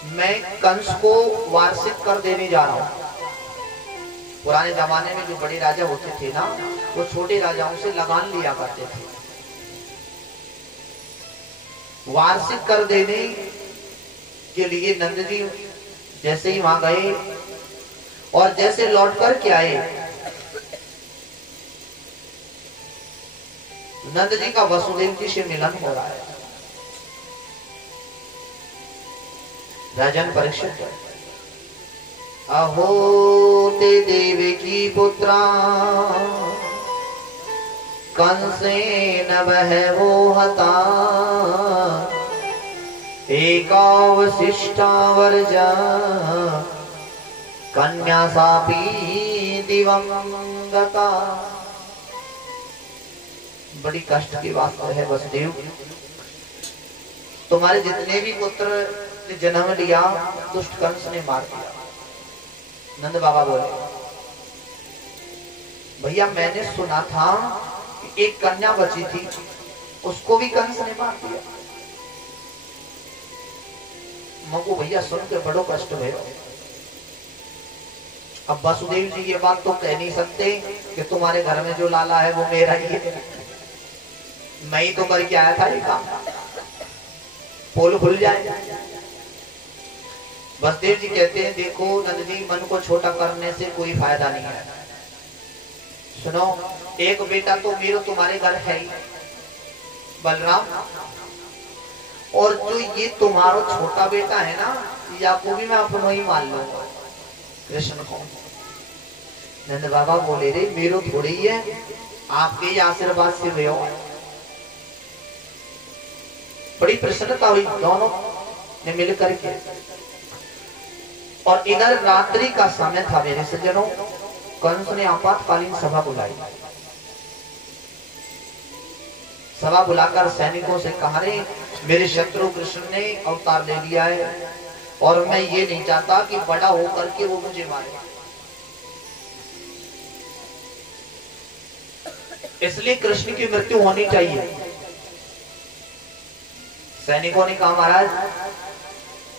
मैं कंस को वार्षिक कर देने जा रहा हूं। पुराने जमाने में जो बड़े राजा होते थे ना, वो छोटे राजाओं से लगान लिया करते थे। वार्षिक कर देने के लिए नंद जी जैसे ही वहां गए और जैसे लौट कर के आए, नंद जी का वसुदेव जी से मिलन हो रहा है। राजन परीक्षित, अहो ते देवकी पुत्रा कंसेन बहवो हता, एकावशिष्टा वर्जा कन्या सापी दिवंगता। बड़ी कष्ट की बात है वसुदेव, तुम्हारे जितने भी पुत्र जन्म लिया दुष्ट कंस ने मार दिया। नंद बाबा बोले, भैया मैंने सुना था कि एक कन्या बची थी, उसको भी कंस ने मार दिया। मको भैया सुन के बड़ो कष्ट है। अब वसुदेव जी ये बात तो कह नहीं सकते कि तुम्हारे घर में जो लाला है वो मेरा ही है, मैं ही तो करके आया था ये काम, पोल खुल जाए। वसुदेव जी कहते हैं, देखो नंद जी, मन को छोटा करने से कोई फायदा नहीं है। सुनो, एक बेटा तो मेरा तुम्हारे घर है ही, बलराम, और जो ये तुम्हारा छोटा बेटा है ना, या को भी मैं अपना ही मान लूंगा, कृष्ण को। नंद बाबा बोले, रे मेरो थोड़ी ही है, आपके ही आशीर्वाद से भयो। बड़ी प्रसन्नता हुई दोनों ने मिलकर के। और इधर रात्रि का समय था मेरे सज्जनों, कंस ने आपातकालीन सभा बुलाई। सभा बुलाकर सैनिकों से कहा, रे मेरे शत्रु कृष्ण ने अवतार ले लिया है और मैं ये नहीं चाहता कि बड़ा होकर के वो मुझे मारे, इसलिए कृष्ण की मृत्यु होनी चाहिए। सैनिकों ने कहा, महाराज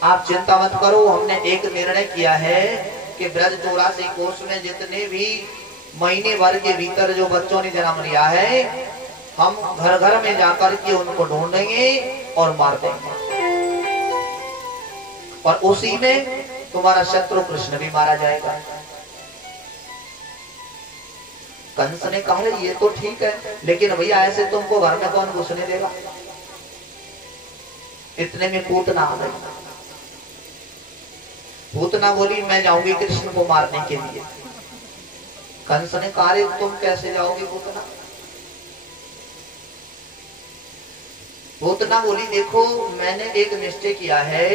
आप चिंता मत करो, हमने एक निर्णय किया है कि ब्रज 84 कोष में जितने भी महीने भर के भीतर जो बच्चों ने जन्म लिया है, हम घर घर में जाकर के उनको ढूंढेंगे और मार देंगे, और उसी में तुम्हारा शत्रु कृष्ण भी मारा जाएगा। कंस ने कहा, ये तो ठीक है, लेकिन भैया ऐसे तुमको घर में कौन घुसने देगा। इतने में पूतना आ गई। पूतना बोली, मैं जाऊंगी कृष्ण को मारने के लिए। कंस ने कहा, तुम कैसे जाओगी पूतना, पूतना बोली देखो मैंने एक निश्चय किया है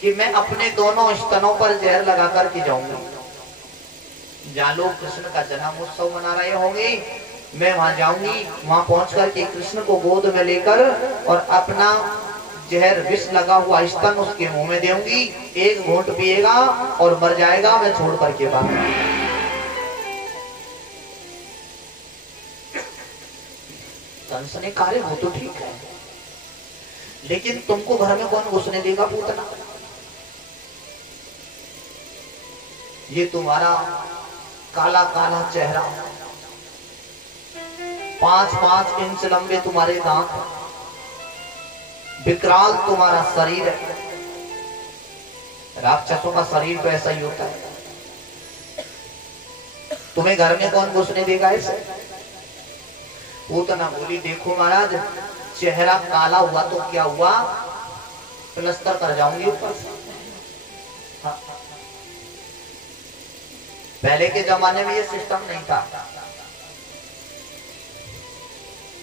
कि मैं अपने दोनों स्तनों पर जहर लगा कर के जाऊंगी। जहाँ लोग कृष्ण का जन्म उत्सव मना रहे होंगे मैं वहां जाऊंगी, वहां पहुंच कर के कृष्ण को गोद में लेकर और अपना जहर विष लगा हुआ स्तन उसके मुंह में दूंगी, एक घूंट पिएगा और मर जाएगा, मैं छोड़ करके बाहर। कंस ने कार्य हो तो ठीक है, लेकिन तुमको घर में कौन घुसने देगा पूतना? ये तुम्हारा काला काला चेहरा, 5-5 इंच लंबे तुम्हारे दांत, विकराल तुम्हारा शरीर है। राक्षसों का शरीर तो ऐसा ही होता है। तुम्हें घर में कौन घुसने देगा ऐसे? पूतना बोली देखो महाराज, चेहरा काला हुआ तो क्या हुआ, प्लस्तर कर जाऊंगी ऊपर से। हाँ। पहले के जमाने में ये सिस्टम नहीं था।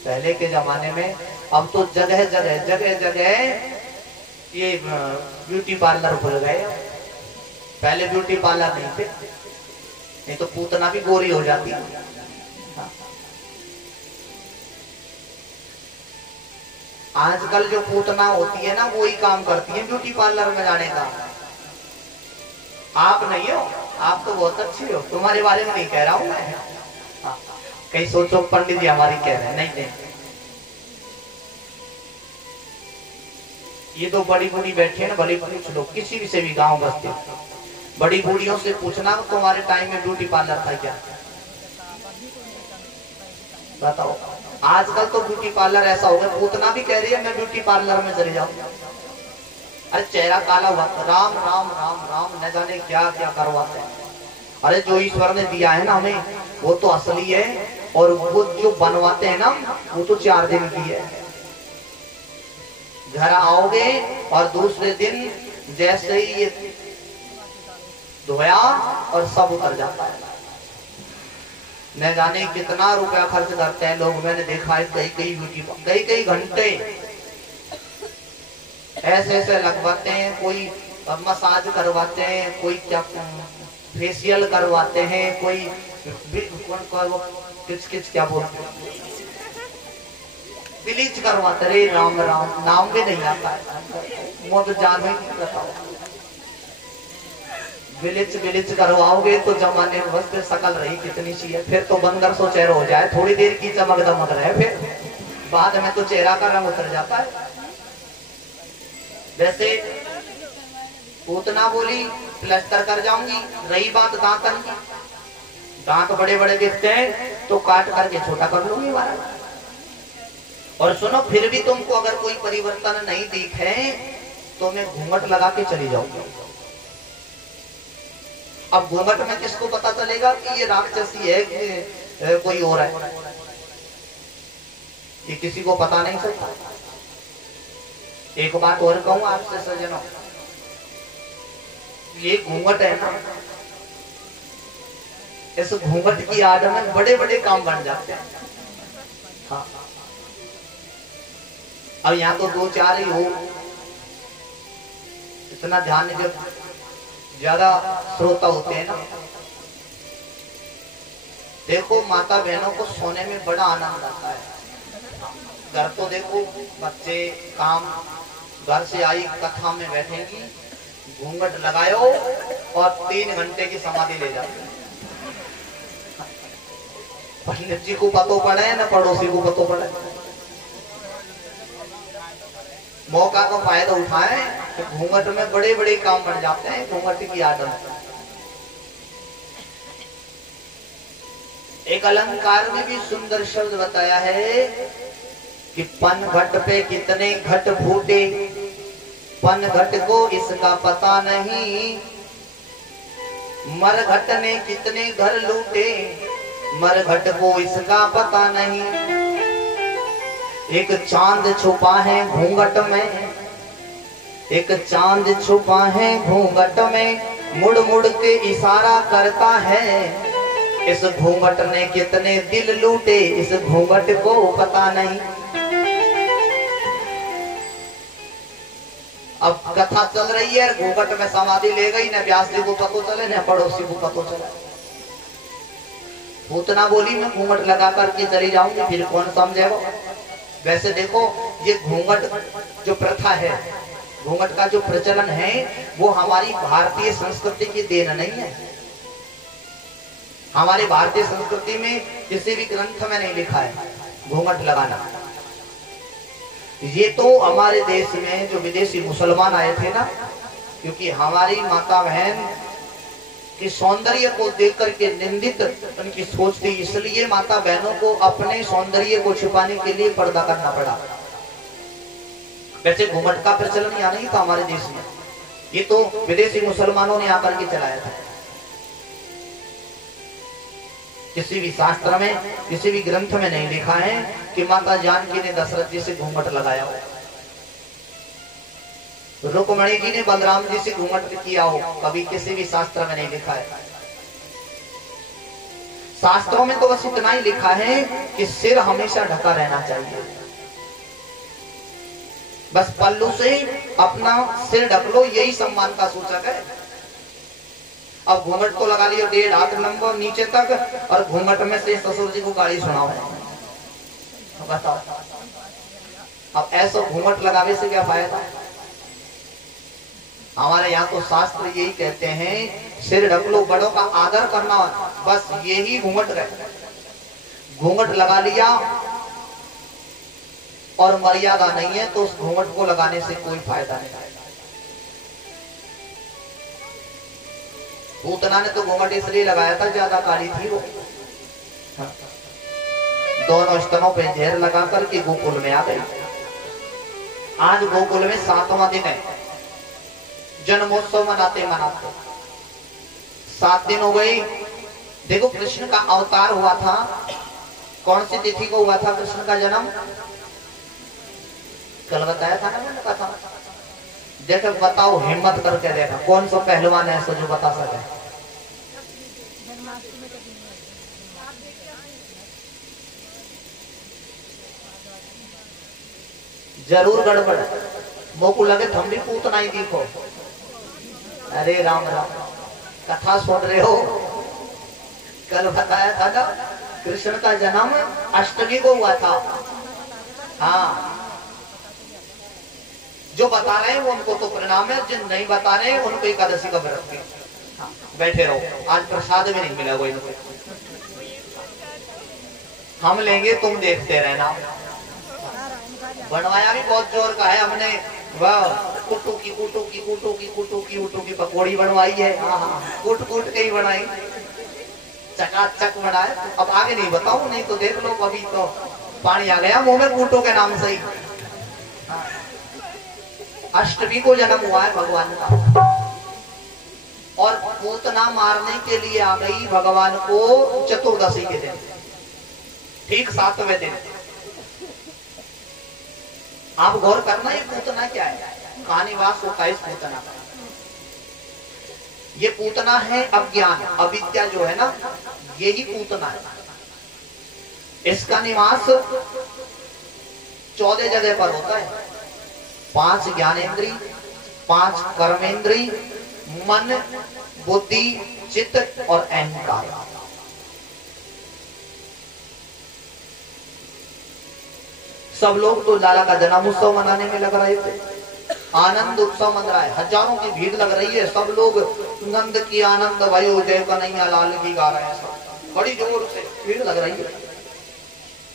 पहले के जमाने में, अब तो जगह जगह ये ब्यूटी पार्लर खुल गए। पहले ब्यूटी पार्लर नहीं थे, नहीं तो पूतना भी गोरी हो जाती। हाँ। आजकल जो पूतना होती है ना वो ही काम करती है ब्यूटी पार्लर में जाने का। आप नहीं हो, आप तो बहुत अच्छी हो, तुम्हारे बारे में नहीं कह रहा हूं मैं। हाँ। कहीं सोचो पंडित जी हमारी कह रहे हैं, नहीं नहीं। ये तो बड़ी बूढ़ी बैठी है ना, भले पूछ लो किसी भी से भी गांव बस्ती बड़ी बूढ़ियों से पूछना तुम्हारे टाइम में ब्यूटी पार्लर था क्या, बताओ। आजकल तो ब्यूटी पार्लर ऐसा हो गया, पूतना भी कह रही है मैं ब्यूटी पार्लर में चले जाऊं। अरे चेहरा काला हुआ, राम राम राम राम, न जाने क्या क्या करवाते हैं। अरे जो ईश्वर ने दिया है ना हमें वो तो असली है, और वो जो बनवाते हैं ना वो तो 4 दिन की है। घर आओगे और दूसरे दिन जैसे ही ये धोया और सब उतर जाता है। न जाने कितना रुपया खर्च करते हैं लोग, मैंने देखा है कई घंटे ऐसे लगवाते हैं। कोई मसाज करवाते हैं, कोई क्या फेशियल करवाते हैं, कोई किच क्या बोलते हैं, ब्लीच करवाते। रे राम राम, नाम भी नहीं आता है, वो तो जान ही नहीं बताओ। ब्लीच करवाओगे तो जमाने में बस शकल रही कितनी सी है, फिर तो बंदर सो चेहरा हो जाए, थोड़ी देर की चमक दमक रहे, फिर बाद में तो चेहरा का रंग उतर जाता है। वैसे पूतना बोली प्लास्टर कर जाऊंगी। रही बात दांतन की, दांत बड़े बड़े दिखते हैं तो काट करके छोटा कर लूंगी महाराज। और सुनो, फिर भी तुमको अगर कोई परिवर्तन नहीं दिखे तो मैं घूंघट लगा के चली जाऊंगी। अब घूंघट में किसको पता चलेगा कि ये राक्षसी है कि कोई और है, ये किसी को पता नहीं चलता। एक बात और कहूं आपसे सज्जनों, ये घूंघट है ना, इस घूंघट की आड़ में बड़े बड़े काम बन जाते हैं। हाँ। अब यहाँ तो 2-4 ही हो, इतना ध्यान जब ज्यादा श्रोता होते हैं ना। देखो माता बहनों को सोने में बड़ा आनंद आता है। घर तो देखो बच्चे काम, घर से आई कथा में बैठेंगी, घूंघट लगाओ और 3 घंटे की समाधि ले जाते हैं। पंडित जी को पतो पड़े न पड़ोसी को पतो पड़े, मौका का फायदा उठाए तो घूंघट में बड़े बड़े काम बन जाते हैं। घूंघट की आदत। एक अलंकार में भी सुंदर शब्द बताया है कि पन घट पे कितने घट फूटे, पन घट को इसका पता नहीं, मर घट ने कितने घर लूटे, मर घट को इसका पता नहीं। एक चांद छुपा है घूंघट में, एक चांद छुपा है घूंघट में, मुड़ मुड़ के इशारा करता है। इस घूंघट ने कितने दिल लूटे, इस घूंघट को पता नहीं। अब कथा चल रही है, घूंघट में समाधि ले गई, न व्यास जी को पतो चले न पड़ोसी को पतो चले। पूतना बोली मैं घूंघट लगा करके चली जाऊंगी, फिर कौन समझेगा। वैसे देखो ये घूंघट जो प्रथा है, घूंघट का जो प्रचलन है, वो हमारी भारतीय संस्कृति की देन नहीं है। हमारे भारतीय संस्कृति में किसी भी ग्रंथ में नहीं लिखा है घूंघट लगाना। ये तो हमारे देश में जो विदेशी मुसलमान आए थे ना, क्योंकि हमारी माता बहन कि सौंदर्य को देख करके निंदित उनकी सोच थी, इसलिए माता बहनों को अपने सौंदर्य को छुपाने के लिए पर्दा करना पड़ा। वैसे घूंघट का प्रचलन यहाँ नहीं था हमारे देश में, ये तो विदेशी मुसलमानों ने आकर के चलाया था। किसी भी शास्त्र में, किसी भी ग्रंथ में नहीं लिखा है कि माता जानकी ने दशरथ जी से घूंघट लगाया हो, रुक्मणी जी ने बलराम जी से घूंघट किया हो, कभी किसी भी शास्त्र में नहीं लिखा है। शास्त्रों में तो बस इतना ही लिखा है कि सिर हमेशा ढका रहना चाहिए, बस पल्लू से अपना सिर ढक लो, यही सम्मान का सूचक है। अब घूंघट को लगा लियो 1.5 हाथ लंबा नीचे तक, और घूंघट में से ससुर जी को गाली सुनाओ, बताओ अब ऐसा घूंघट लगाने से क्या फायदा। हमारे यहाँ तो शास्त्र यही कहते हैं सिर ढक लो, बड़ों का आदर करना, बस यही घूंघट है। घूंघट लगा लिया और मर्यादा नहीं है तो उस घूंघट को लगाने से कोई फायदा नहीं। पूतना ने तो घूंघट इसलिए लगाया था, ज्यादा काली थी वो। हाँ। दोनों स्तनों पे जहर लगा करके गोकुल में आ गई। आज गोकुल में 7वां दिन है, जन्मोत्सव मनाते मनाते 7 दिन हो गए। देखो कृष्ण का अवतार हुआ था, कौन सी तिथि को हुआ था कृष्ण का जन्म, कल बताया था ना मैंने कथा। देखो बताओ, हिम्मत करके देखा कौन सा पहलवान है जो बता सके। जरूर गड़बड़, मोको लगे तुम भी पूतना ही देखो। अरे राम राम, कथा सुन रहे हो, कल बताया था ना कृष्ण का जन्म अष्टमी को हुआ था। हाँ, जो बता रहे हैं वो उनको तो प्रणाम है, जिन नहीं बता रहे हैं उनको एकादशी का व्रत है। हाँ, बैठे रहो, आज प्रसाद में नहीं मिला वो इनको, हम लेंगे तुम देखते रहना। बनवाया भी बहुत जोर का है हमने, वाह कुटू की कुटू की कुटू की कुटू की कुटू की पकौड़ी बनवाई है। हाँ, कूट कूट के ही बनाई, चकाचक बनाए। अब आगे नहीं बताऊं, नहीं तो देख लो अभी तो पानी आ गया मुंह में कूटो के नाम से ही। अष्टमी को जन्म हुआ है भगवान का, और पूतना मारने के लिए आ गई भगवान को चतुर्दशी के दिन, ठीक 7वें दिन। आप गौर करना ये पूतना क्या है, कहानीवास होता है इस पूतना का। ये पूतना है अज्ञान, अविद्या जो है ना, यही पूतना है। इसका निवास 14 जगह पर होता है। 5 ज्ञानेंद्री, 5 कर्मेंद्री, मन, बुद्धि, चित्त और अहंकार। सब लोग तो लाला का जन्म उत्सव मनाने में लग रहे थे, आनंद उत्सव मन रहा है, हजारों की भीड़ लग रही है, सब लोग नंद की आनंद भयो जय कन्हैया लाल की गा रहे हैं, सब बड़ी जोर से भीड़ लग रही है।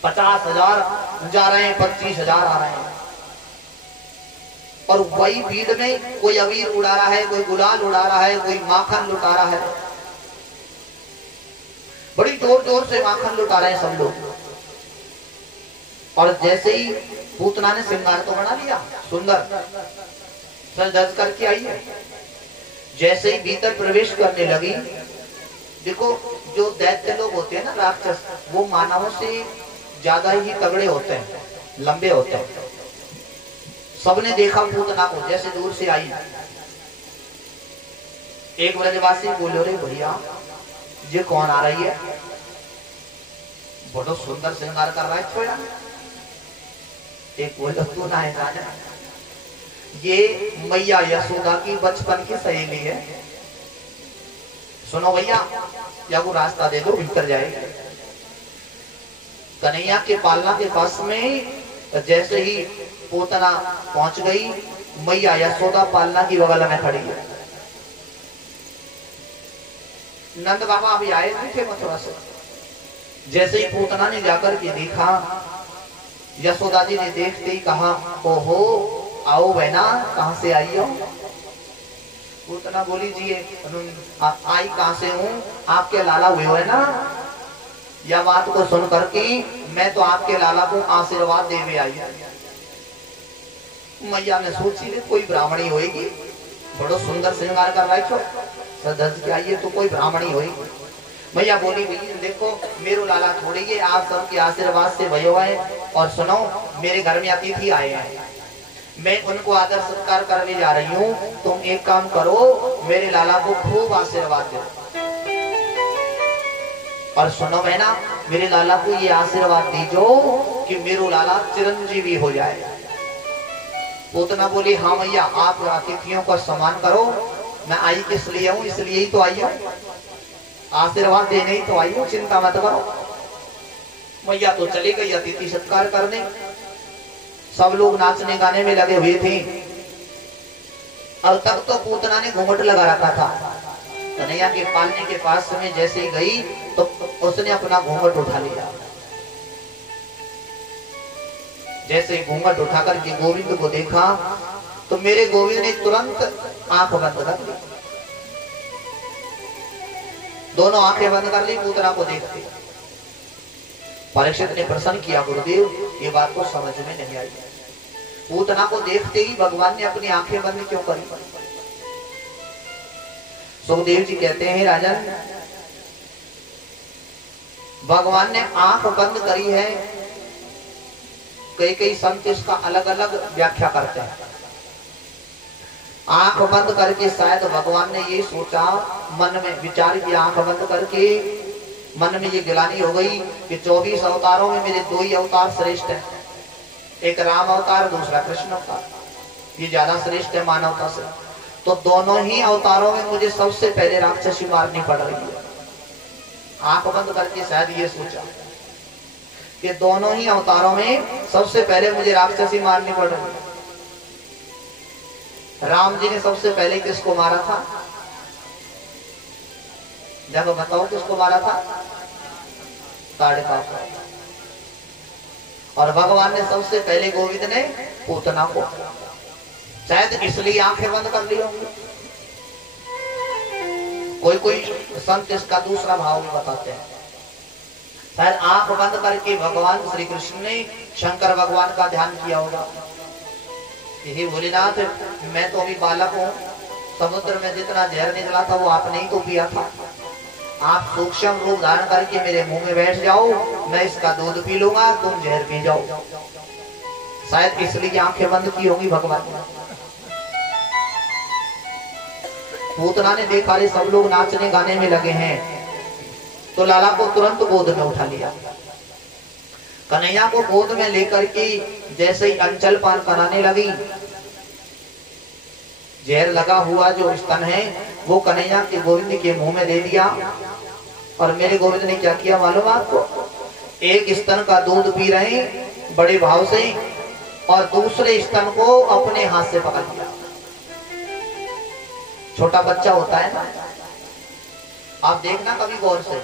50,000 जा रहे हैं, 25,000 आ रहे हैं, और वही भीड़ में कोई अबीर उड़ा रहा है, कोई गुलाल उड़ा रहा है, कोई माखन लुटा रहा है, बड़ी जोर जोर से माखन लुटा रहे हैं सब लोग। और जैसे ही पूतना ने श्रृंगार तो बना लिया सुंदर, सर दर्ज करके आई है, जैसे ही भीतर प्रवेश करने लगी, देखो जो दैत्य लोग होते हैं ना, राक्षस, वो मानवों से ज्यादा ही तगड़े होते हैं, लंबे होते हैं। सबने देखा पूतना को, जैसे दूर से आई, एक ब्रजवासी बोले रे भैया ये कौन आ रही है, बहुत सुंदर श्रृंगार कर रहा है छोड़ा। एक बोले तू ना है राजा, ये मैया यशोदा की बचपन की सहेली है। सुनो भैया, या वो रास्ता दे दो, भीतर जाएगा। कन्हैया के पालना के पास में जैसे ही पोतना पहुंच गई, मैया यशोदा पालना की बगल में खड़ी है। नंद बाबा अभी आए नहीं थे मथुरा से। जैसे ही पूतना ने जाकर के देखा, यशोदा जी ने देखते ही कहा, ओहो आओ बहना, कहां से आई हो? पूतना बोली, जी आई कहां से हूँ, आपके लाला हुए हो है ना। यह बात को सुन करके मैं तो आपके लाला को आशीर्वाद देवे आई। मैया ने सोची कोई ब्राह्मणी होगी, बड़ो सुंदर श्रृंगार कर रहा है, सदस के आइए तो कोई ब्राह्मणी होगी। मैया बोली, भैया देखो मेरो लाला थोड़ी है, आप सबके आशीर्वाद से भयो है। और सुनो, मेरे घर में अतिथि आए हैं, मैं उनको आदर सत्कार करने जा रही हूँ। तुम एक काम करो, मेरे लाला को खूब आशीर्वाद दो। और सुनो बहना, मेरे लाला को ये आशीर्वाद दीजो कि मेरो लाला चिरंजीवी हो जाए। पूतना बोली, हाँ भैया, आप अतिथियों का सम्मान करो। मैं आई किस लिए हूँ, इसलिए ही तो आई हूँ, आशीर्वाद देने ही तो आई हूँ, चिंता मत करो। मैया तो चली गई अतिथि सत्कार करने। सब लोग नाचने गाने में लगे हुए थे। अब तक तो पूतना ने घूंघट लगा रखा था। कन्हैया के पालने के पास में जैसे ही गई तो उसने अपना घूंघट उठा लिया। जैसे ही घूंघट उठाकर के गोविंद को देखा तो मेरे गोविंद ने तुरंत आंख बंद कर ली। दोनों आंखें बंद कर ली पूतना को देखते। परीक्षित ने प्रश्न किया, गुरुदेव ये बात तो समझ में नहीं आई, पूतना को देखते ही भगवान ने अपनी आंखें बंद क्यों करी? सुखदेव जी कहते हैं, राजन भगवान ने आंख बंद करी है, कई कई संत इसका अलग अलग व्याख्या करते हैं। आंख बंद करके शायद भगवान ने ये सोचा, मन में विचार किया, आंख बंद करके मन में ये गिलानी हो गई कि 24 अवतारों में मेरे दो ही अवतार श्रेष्ठ हैं, एक राम अवतार, दूसरा कृष्ण अवतार। ये ज्यादा श्रेष्ठ है मानवता से, तो दोनों ही अवतारों में मुझे सबसे पहले राक्षसी मारनी पड़ रही है। आंख बंद करके शायद ये सोचा कि दोनों ही अवतारों में सबसे पहले मुझे राक्षसी मारनी पड़ रही है। राम जी ने सबसे पहले किसको मारा था? देखो बताओ किसको मारा था? ताड़का को। और भगवान ने सबसे पहले गोविंद ने पूतना को, शायद इसलिए आंखें बंद कर ली होंगी। कोई कोई संत इसका दूसरा भाव भी बताते हैं, शायद आंख बंद करके भगवान श्री कृष्ण ने शंकर भगवान का ध्यान किया होगा। यही भोलेनाथ, मैं तो अभी बालक हूँ, समुद्र में जितना जहर निकला था वो आपने ही तो पिया था, आप सूक्ष्म रूप धारण करके मेरे मुंह में बैठ जाओ, मैं इसका दूध पी लूंगा, तुम जहर पी जाओ। शायद इसलिए आंखें बंद की होंगी भगवान ने। पूतना ने देखा रे सब लोग नाचने गाने में लगे हैं, तो लाला को तुरंत गोद में उठा लिया। कन्हैया को गोद में लेकर के जैसे ही अंचल पान कराने लगी, जहर लगा हुआ जो स्तन है वो कन्हैया के गोविंद के मुंह में दे दिया। और मेरे गोविंद ने क्या किया मालूम आपको? एक स्तन का दूध पी रहे बड़े भाव से, और दूसरे स्तन को अपने हाथ से पकड़ लिया। छोटा बच्चा होता है ना, आप देखना कभी गौर से,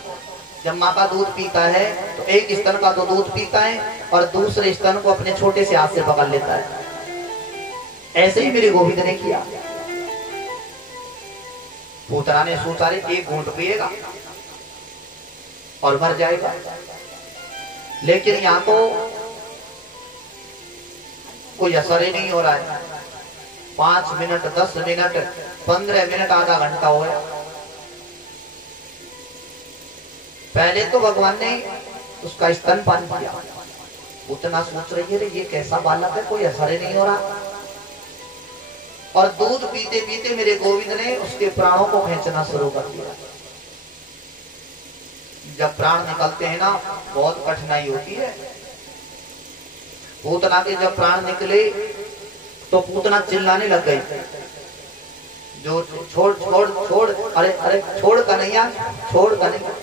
जब माँ का दूध पीता है तो एक स्तन का तो दूध पीता है और दूसरे स्तन को अपने छोटे से हाथ से पकड़ लेता है। ऐसे ही मेरे गोविंद ने किया। पूतना ने सोचा रे एक घूंट पिएगा और मर जाएगा, लेकिन यहाँ तो कोई असर ही नहीं हो रहा है। 5 मिनट, 10 मिनट, 15 मिनट, आधा घंटा हो गया। पहले तो भगवान ने उसका स्तनपान किया। उतना सोच रही है ये कैसा बालक है, कोई असर ही नहीं हो रहा। और दूध पीते पीते मेरे गोविंद ने उसके प्राणों को खींचना शुरू कर दिया। जब प्राण निकलते हैं ना बहुत कठिनाई होती है। पूतना के जब प्राण निकले तो पूतना चिल्लाने लग गई, जो छोड़ छोड़ छोड़, अरे अरे छोड़ कन्हैया, छोड़ कन्हैया।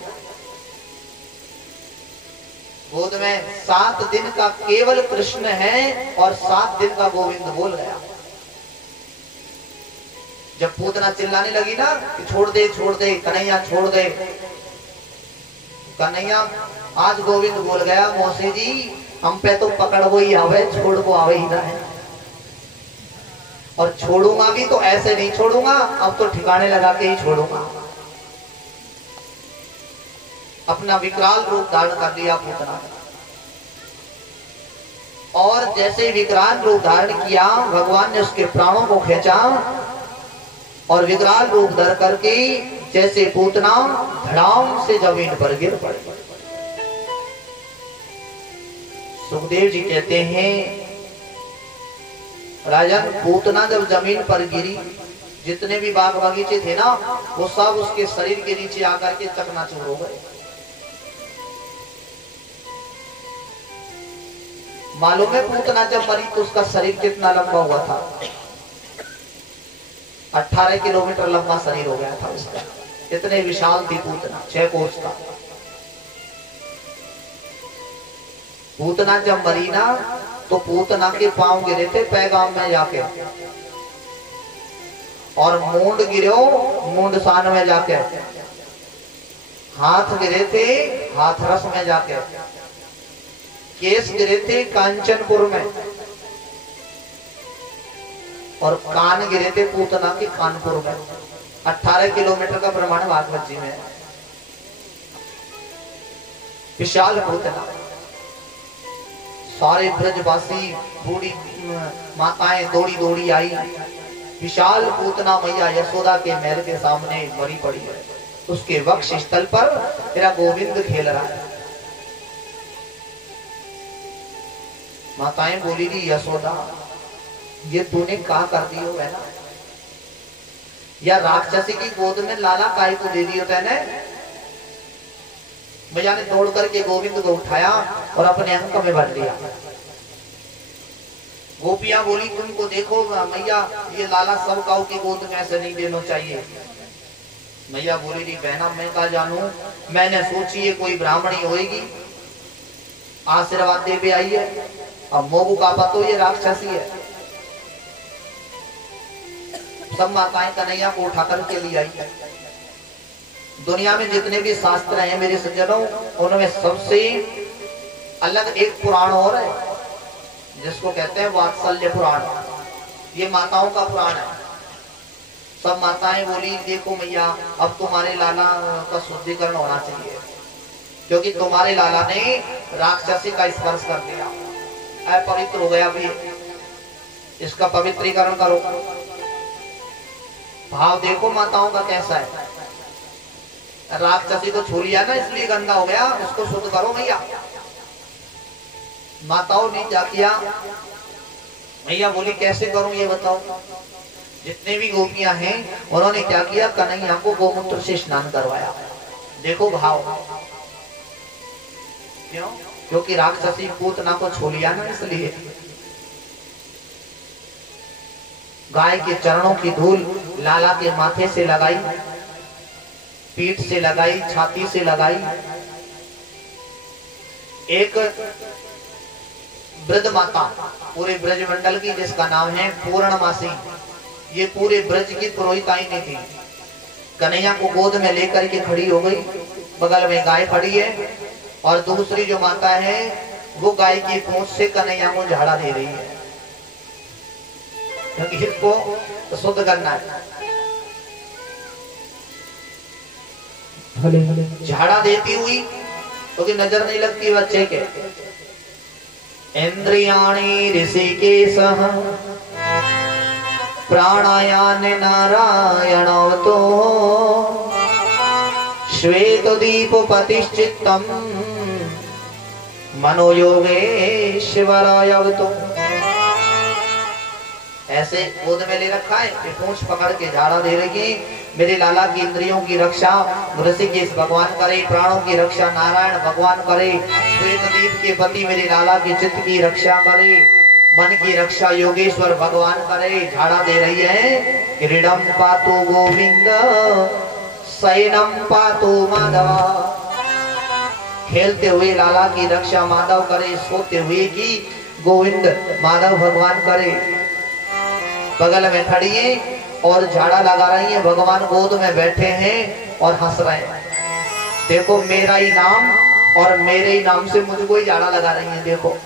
गोद में 7 दिन का केवल कृष्ण है और 7 दिन का गोविंद बोल गया। जब पूतना चिल्लाने लगी ना कि छोड़ दे कन्हैया छोड़ दे, कन्हैया आज गोविंद बोल गया, मौसी जी हम पे तो पकड़ वो ही आवे, छोड़ को आवे ही ना है, और छोड़ूंगा भी तो ऐसे नहीं छोड़ूंगा, अब तो ठिकाने लगा के ही छोड़ूंगा। अपना विकराल रूप धारण कर लिया पूतना, और जैसे विकराल रूप धारण किया भगवान ने उसके प्राणों को खींचा, और विकराल रूप धर करके जैसे पूतना धड़ाम से जमीन पर गिर पड़े। सुखदेव जी कहते हैं राजन, पूतना जब जमीन पर गिरी, जितने भी बाग बगीचे थे ना वो सब उसके शरीर के नीचे आकर के चकनाचूर हो गए। मालूम है पूतना जब मरी तो उसका शरीर कितना लंबा हुआ था? 18 किलोमीटर लंबा शरीर हो गया था उसका, इतने विशाल थी पूतना, 6 कोस का। पूतना जब मरी ना तो पूतना के पांव गिरे थे पैगाम में जाके, और मूंड गिरो मूंडसान में जाके, हाथ गिरे थे हाथरस में जाके, केस गिरे थे कांचनपुर में, और कान गिरे थे पूतना के कानपुर में। 18 किलोमीटर का प्रमाण भागवत जी में है। विशाल पूतना, सारे ब्रजवासी बूढ़ी माताएं दौड़ी दौड़ी आई। विशाल पूतना मैया यशोदा के महल के सामने मरी पड़ी है, उसके वक्ष स्थल पर तेरा गोविंद खेल रहा है। माताएं बोली थी यशोदा ये तूने क्या कर दियो है ना, या राक्षसी की गोद में लाला काय को दे दियो तेने। मैया ने दौड़ करके गोविंद को उठाया और अपने अंक में भर लिया। गोपियां बोली तुमको देखो मैया ये लाला सब काऊ की गोद में ऐसे नहीं देना चाहिए। मैया बोली थी बहना मैं क्या जानू, मैंने सोची ये कोई ब्राह्मणी होएगी आशीर्वाद दे पे आई है, अब मोगू का तो ये राक्षसी है। सब माताएं कन्हैया को उठा करके ले आई। दुनिया में जितने भी शास्त्र हैं मेरे सज्जनों, उनमें सबसे अलग एक पुराण और है जिसको कहते हैं वात्सल्य पुराण। ये माताओं का पुराण है। सब माताएं बोली देखो मैया अब तुम्हारे लाला का शुद्धिकरण होना चाहिए, क्योंकि तुम्हारे लाला ने राक्षसी का स्पर्श कर दिया, अपवित्र हो गया भी, इसका पवित्रीकरण करो। भाव देखो माताओं का कैसा है। राक्षसी को छू लिया ना इसलिए गंदा हो गया, उसको शुद्ध करो भैया। माताओं ने क्या किया, भैया बोली कैसे करूं ये बताओ। जितने भी गोपियां हैं उन्होंने क्या किया, कन्हैया को गोमूत्र से स्नान करवाया। देखो भाव, क्यों? क्योंकि राक्षसी पूतना को छू लिया ना इसलिए। गाय के चरणों की धूल लाला के माथे से लगाई, पीठ से लगाई, छाती से लगाई। एक ब्रज माता पूरे ब्रज मंडल की जिसका नाम है पूर्णमासी, ये पूरे ब्रज की पुरोहिताइनी थी। कन्हैया को गोद में लेकर के खड़ी हो गई, बगल में गाय खड़ी है, और दूसरी जो माता है वो गाय की पूंछ से कन्हैया को झाड़ा दे रही है, क्योंकि इसको तो शुद्ध करना है। झाड़ा देती हुई क्योंकि तो नजर नहीं लगती बच्चे के। इंद्रियाणि ऋषिकेशः प्राणायान नारायणवतो श्वेतदीपपतिश्चित्तम् मनोयोगेश्वरायवतो। ऐसे गोद में ले रखा है, पूंछ पकड़ के झाड़ा दे रही। मेरे लाला की इंद्रियों की रक्षा ऋषिकेश भगवान करे, प्राणों की रक्षा नारायण भगवान करे, श्वेतदीप के पति मेरे लाला के चित्त की रक्षा करे, मन की रक्षा योगेश्वर भगवान करे। झाड़ा दे रही है, क्रीडम पातु गोविंद शयनम पातु माधवा। खेलते हुए लाला की रक्षा माधव करे, सोते हुए की गोविंद माधव भगवान करे। बगल में खड़ी है और झाड़ा लगा रही है, भगवान गोद में बैठे हैं और हंस रहे हैं। देखो मेरा ही नाम और मेरे ही नाम से मुझको ही झाड़ा लगा रही है। देखो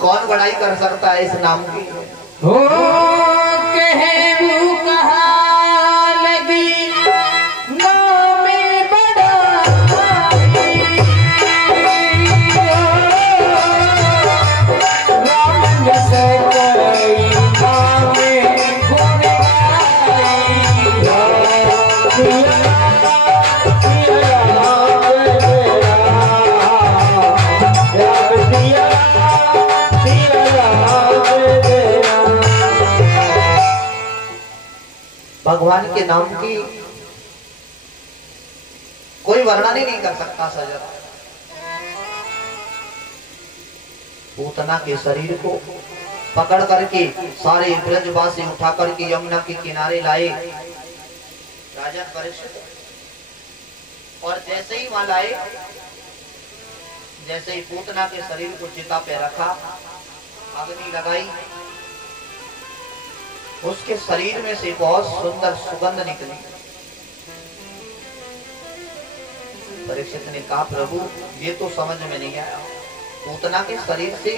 कौन बड़ाई कर सकता है इस नाम की। हो कहू कहा लगी नाम बड़ाई, राम जस कई नाम गुण भगवान के नाम की कोई वर्णन ही नहीं कर सकता सजन। पूतना के शरीर को पकड़ करके सारे ब्रजवासी उठा करके यमुना के किनारे लाए राजा परीक्षित। और जैसे ही वहां लाए, जैसे ही पूतना के शरीर को चिता पे रखा, अग्नि लगाई, उसके शरीर में से बहुत सुंदर सुगंध निकली। परीक्षित ने कहा प्रभु ये तो समझ में नहीं आया, पूतना के शरीर से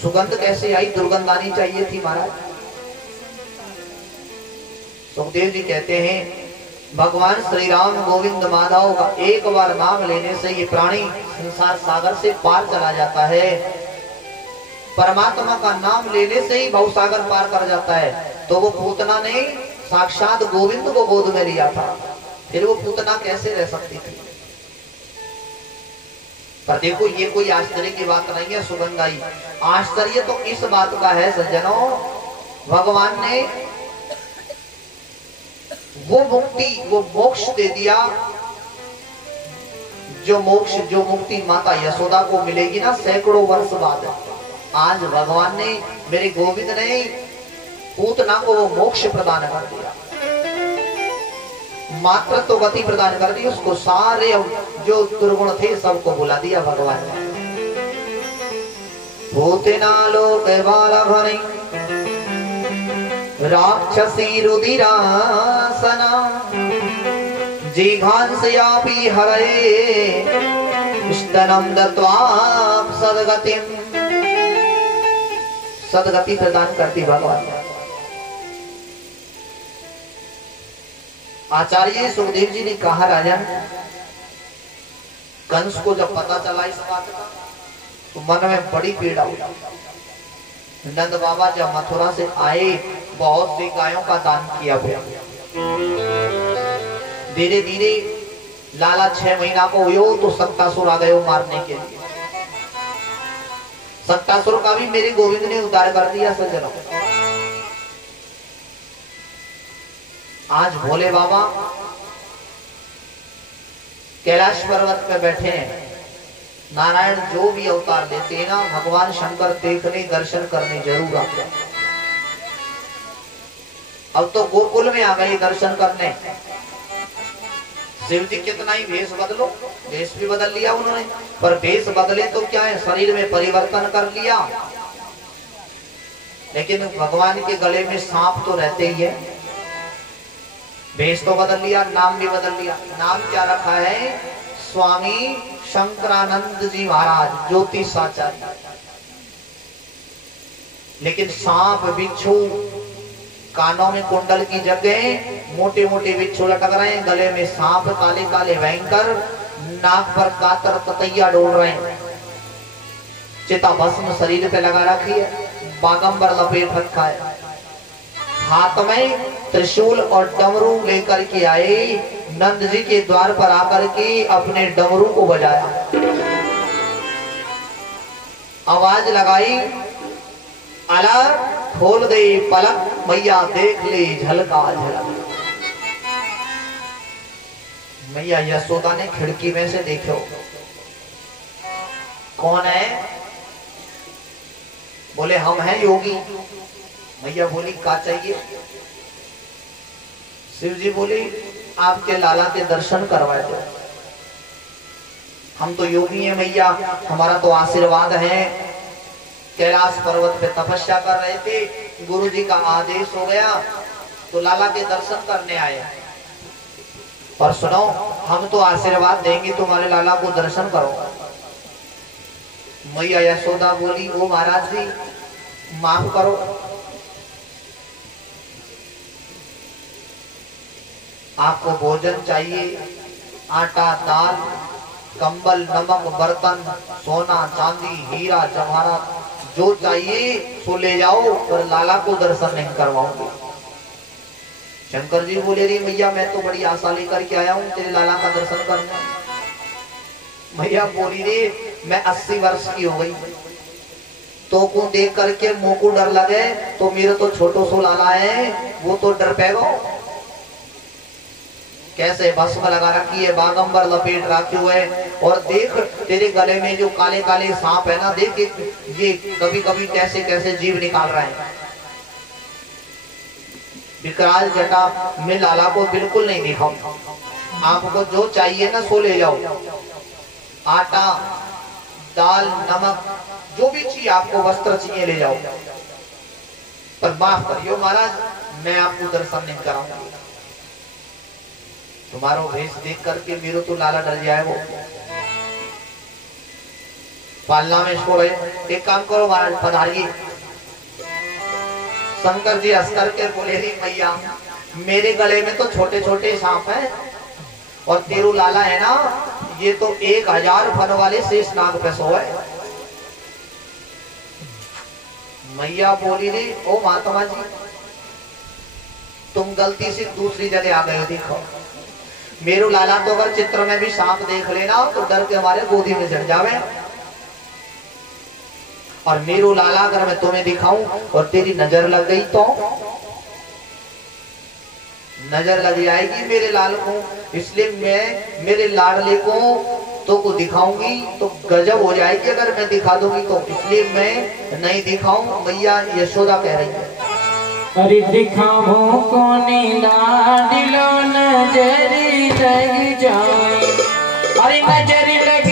सुगंध कैसे आई? दुर्गंध आनी चाहिए थी महाराज। सुखदेव जी कहते हैं भगवान श्री राम गोविंद माधव का एक बार नाम लेने से ये प्राणी संसार सागर से पार चला जाता है। परमात्मा का नाम लेने से ही भवसागर पार कर जाता है। तो वो पूतना ने साक्षात गोविंद को गोद में लिया था, फिर वो पूतना कैसे रह सकती थी? पर देखो ये कोई आश्चर्य की बात नहीं है सुगंध आई। आश्चर्य तो इस बात का है सज्जनों, भगवान ने वो मुक्ति, वो मोक्ष दे दिया, जो मोक्ष, जो मुक्ति माता यशोदा को मिलेगी ना सैकड़ों वर्ष बाद। आज भगवान ने, मेरे गोविंद ने पूतना को वो मोक्ष प्रदान कर दिया, मात्र तो गति प्रदान कर दी उसको। सारे जो दुर्गुण थे सबको भुला दिया भगवान ने। भूतना लोक बालघनी राक्षसी रुधिरासना जिघांसयापि हरये स्तनम दत्वा सद्गतिम। सद्गति प्रदान करती भगवान। आचार्य सुखदेव जी ने कहा राजन, कंस को जब पता चला इस बात का तो मन में बड़ी पीड़ा हुई। नंद बाबा जब मथुरा से आए, बहुत सी गायों का दान किया हुआ। धीरे धीरे लाला 6 महीना को हुए तो सक्तासुर आ गए मारने के लिए। सक्तासुर का भी मेरे गोविंद ने उद्धार कर दिया सज्जनों। आज भोले बाबा कैलाश पर्वत पे बैठे हैं। नारायण जो भी अवतार लेते हैं ना, भगवान शंकर देखने दर्शन करने जरूर आते हैं। अब तो गोकुल में आ गए दर्शन करने। शिव जी कितना ही भेष बदलो, भेष भी बदल लिया उन्होंने, पर भेष बदले तो क्या है, शरीर में परिवर्तन कर लिया, लेकिन भगवान के गले में सांप तो रहते ही है। भेष तो बदल लिया, नाम भी बदल लिया। नाम क्या रखा है? स्वामी शंकरानंद जी महाराज ज्योतिषाचार्य। लेकिन सांप बिच्छू, कानों में कुंडल की जगह मोटे मोटे बिच्छू लटक रहे हैं, गले में सांप काले काले भयंकर, नाक पर कातर ततैया डोल रहे हैं, चिता भस्म शरीर पे लगा रखी है, बागंबर लपेट रखा है, हाथ में त्रिशूल और डमरू लेकर के आए। नंद जी के द्वार पर आकर के अपने डमरू को बजाया, आवाज लगाई, अला खोल दे पलक मैया देख ले झलका झलक। मैया यशोदा ने खिड़की में से देखो कौन है, बोले हम हैं योगी। मैया बोली क्या चाहिए? शिव जी बोले आपके लाला के दर्शन करवाए दो। हम तो योगी हैं मैया, हमारा तो आशीर्वाद है। कैलाश पर्वत पे तपस्या कर रहे थे, गुरु जी का आदेश हो गया तो लाला के दर्शन करने आए। और सुनो, हम तो आशीर्वाद देंगे तुम्हारे लाला को, दर्शन करो। मैया यशोदा बोली ओ महाराज जी माफ करो, आपको भोजन चाहिए, आटा दाल कंबल नमक बर्तन सोना चांदी हीरा जवाहरात जो चाहिए सो ले जाओ, पर लाला को दर्शन नहीं करवाऊंगी। शंकर जी बोले रे मैया मैं तो बड़ी आशा लेकर के आया हूँ तेरे लाला का दर्शन करने। मैया बोली रे मैं 80 वर्ष की हो गई, तो को देख करके मुंह को डर लगे तो मेरे तो छोटो सो लाला है, वो तो डर पेगो। कैसे भस्म लगा रखी है, बागंबर लपेट रखे हुए, और देख तेरे गले में जो काले काले सांप है ना, देख ये कभी कभी कैसे कैसे जीव निकाल रहे हैं। विकराल जटा में लाला को बिल्कुल नहीं दिखाओ, आपको जो चाहिए ना सो ले जाओ, आटा दाल नमक जो भी चाहिए आपको, वस्त्र चाहिए ले जाओ, पर माफ करियो महाराज मैं आपको दर्शन नहीं कराऊंगा। तुम्हारो भेष देख करके मेरे तो लाला डर जाए। वो पालना में सो रहे, एक काम करो महाराज पधारिए। शंकर जी हंस करके बोले री मैया मेरे गले में तो छोटे छोटे सांप हैं, और तेरू लाला है ना ये तो 1000 फन वाले शेष नाग पे सो है। मैया बोली रे ओ महात्मा जी तुम गलती से दूसरी जगह आ गए हो। देखो मेरू लाला तो अगर चित्र में भी सांप देख लेना तो डर के हमारे गोदी में चढ़ जावे, और मेरू लाला अगर मैं तुम्हें दिखाऊं और तेरी नजर लग गई तो नजर लग जाएगी मेरे लाल को, इसलिए मैं मेरे लाडले को दिखाऊंगी तो गजब हो जाएगी अगर मैं दिखा दूंगी तो, इसलिए मैं नहीं दिखाऊं। मैया यशोदा कह रही है अरे दिखाओ कोने लाडलो नजर लग जाए, अरे नजर लग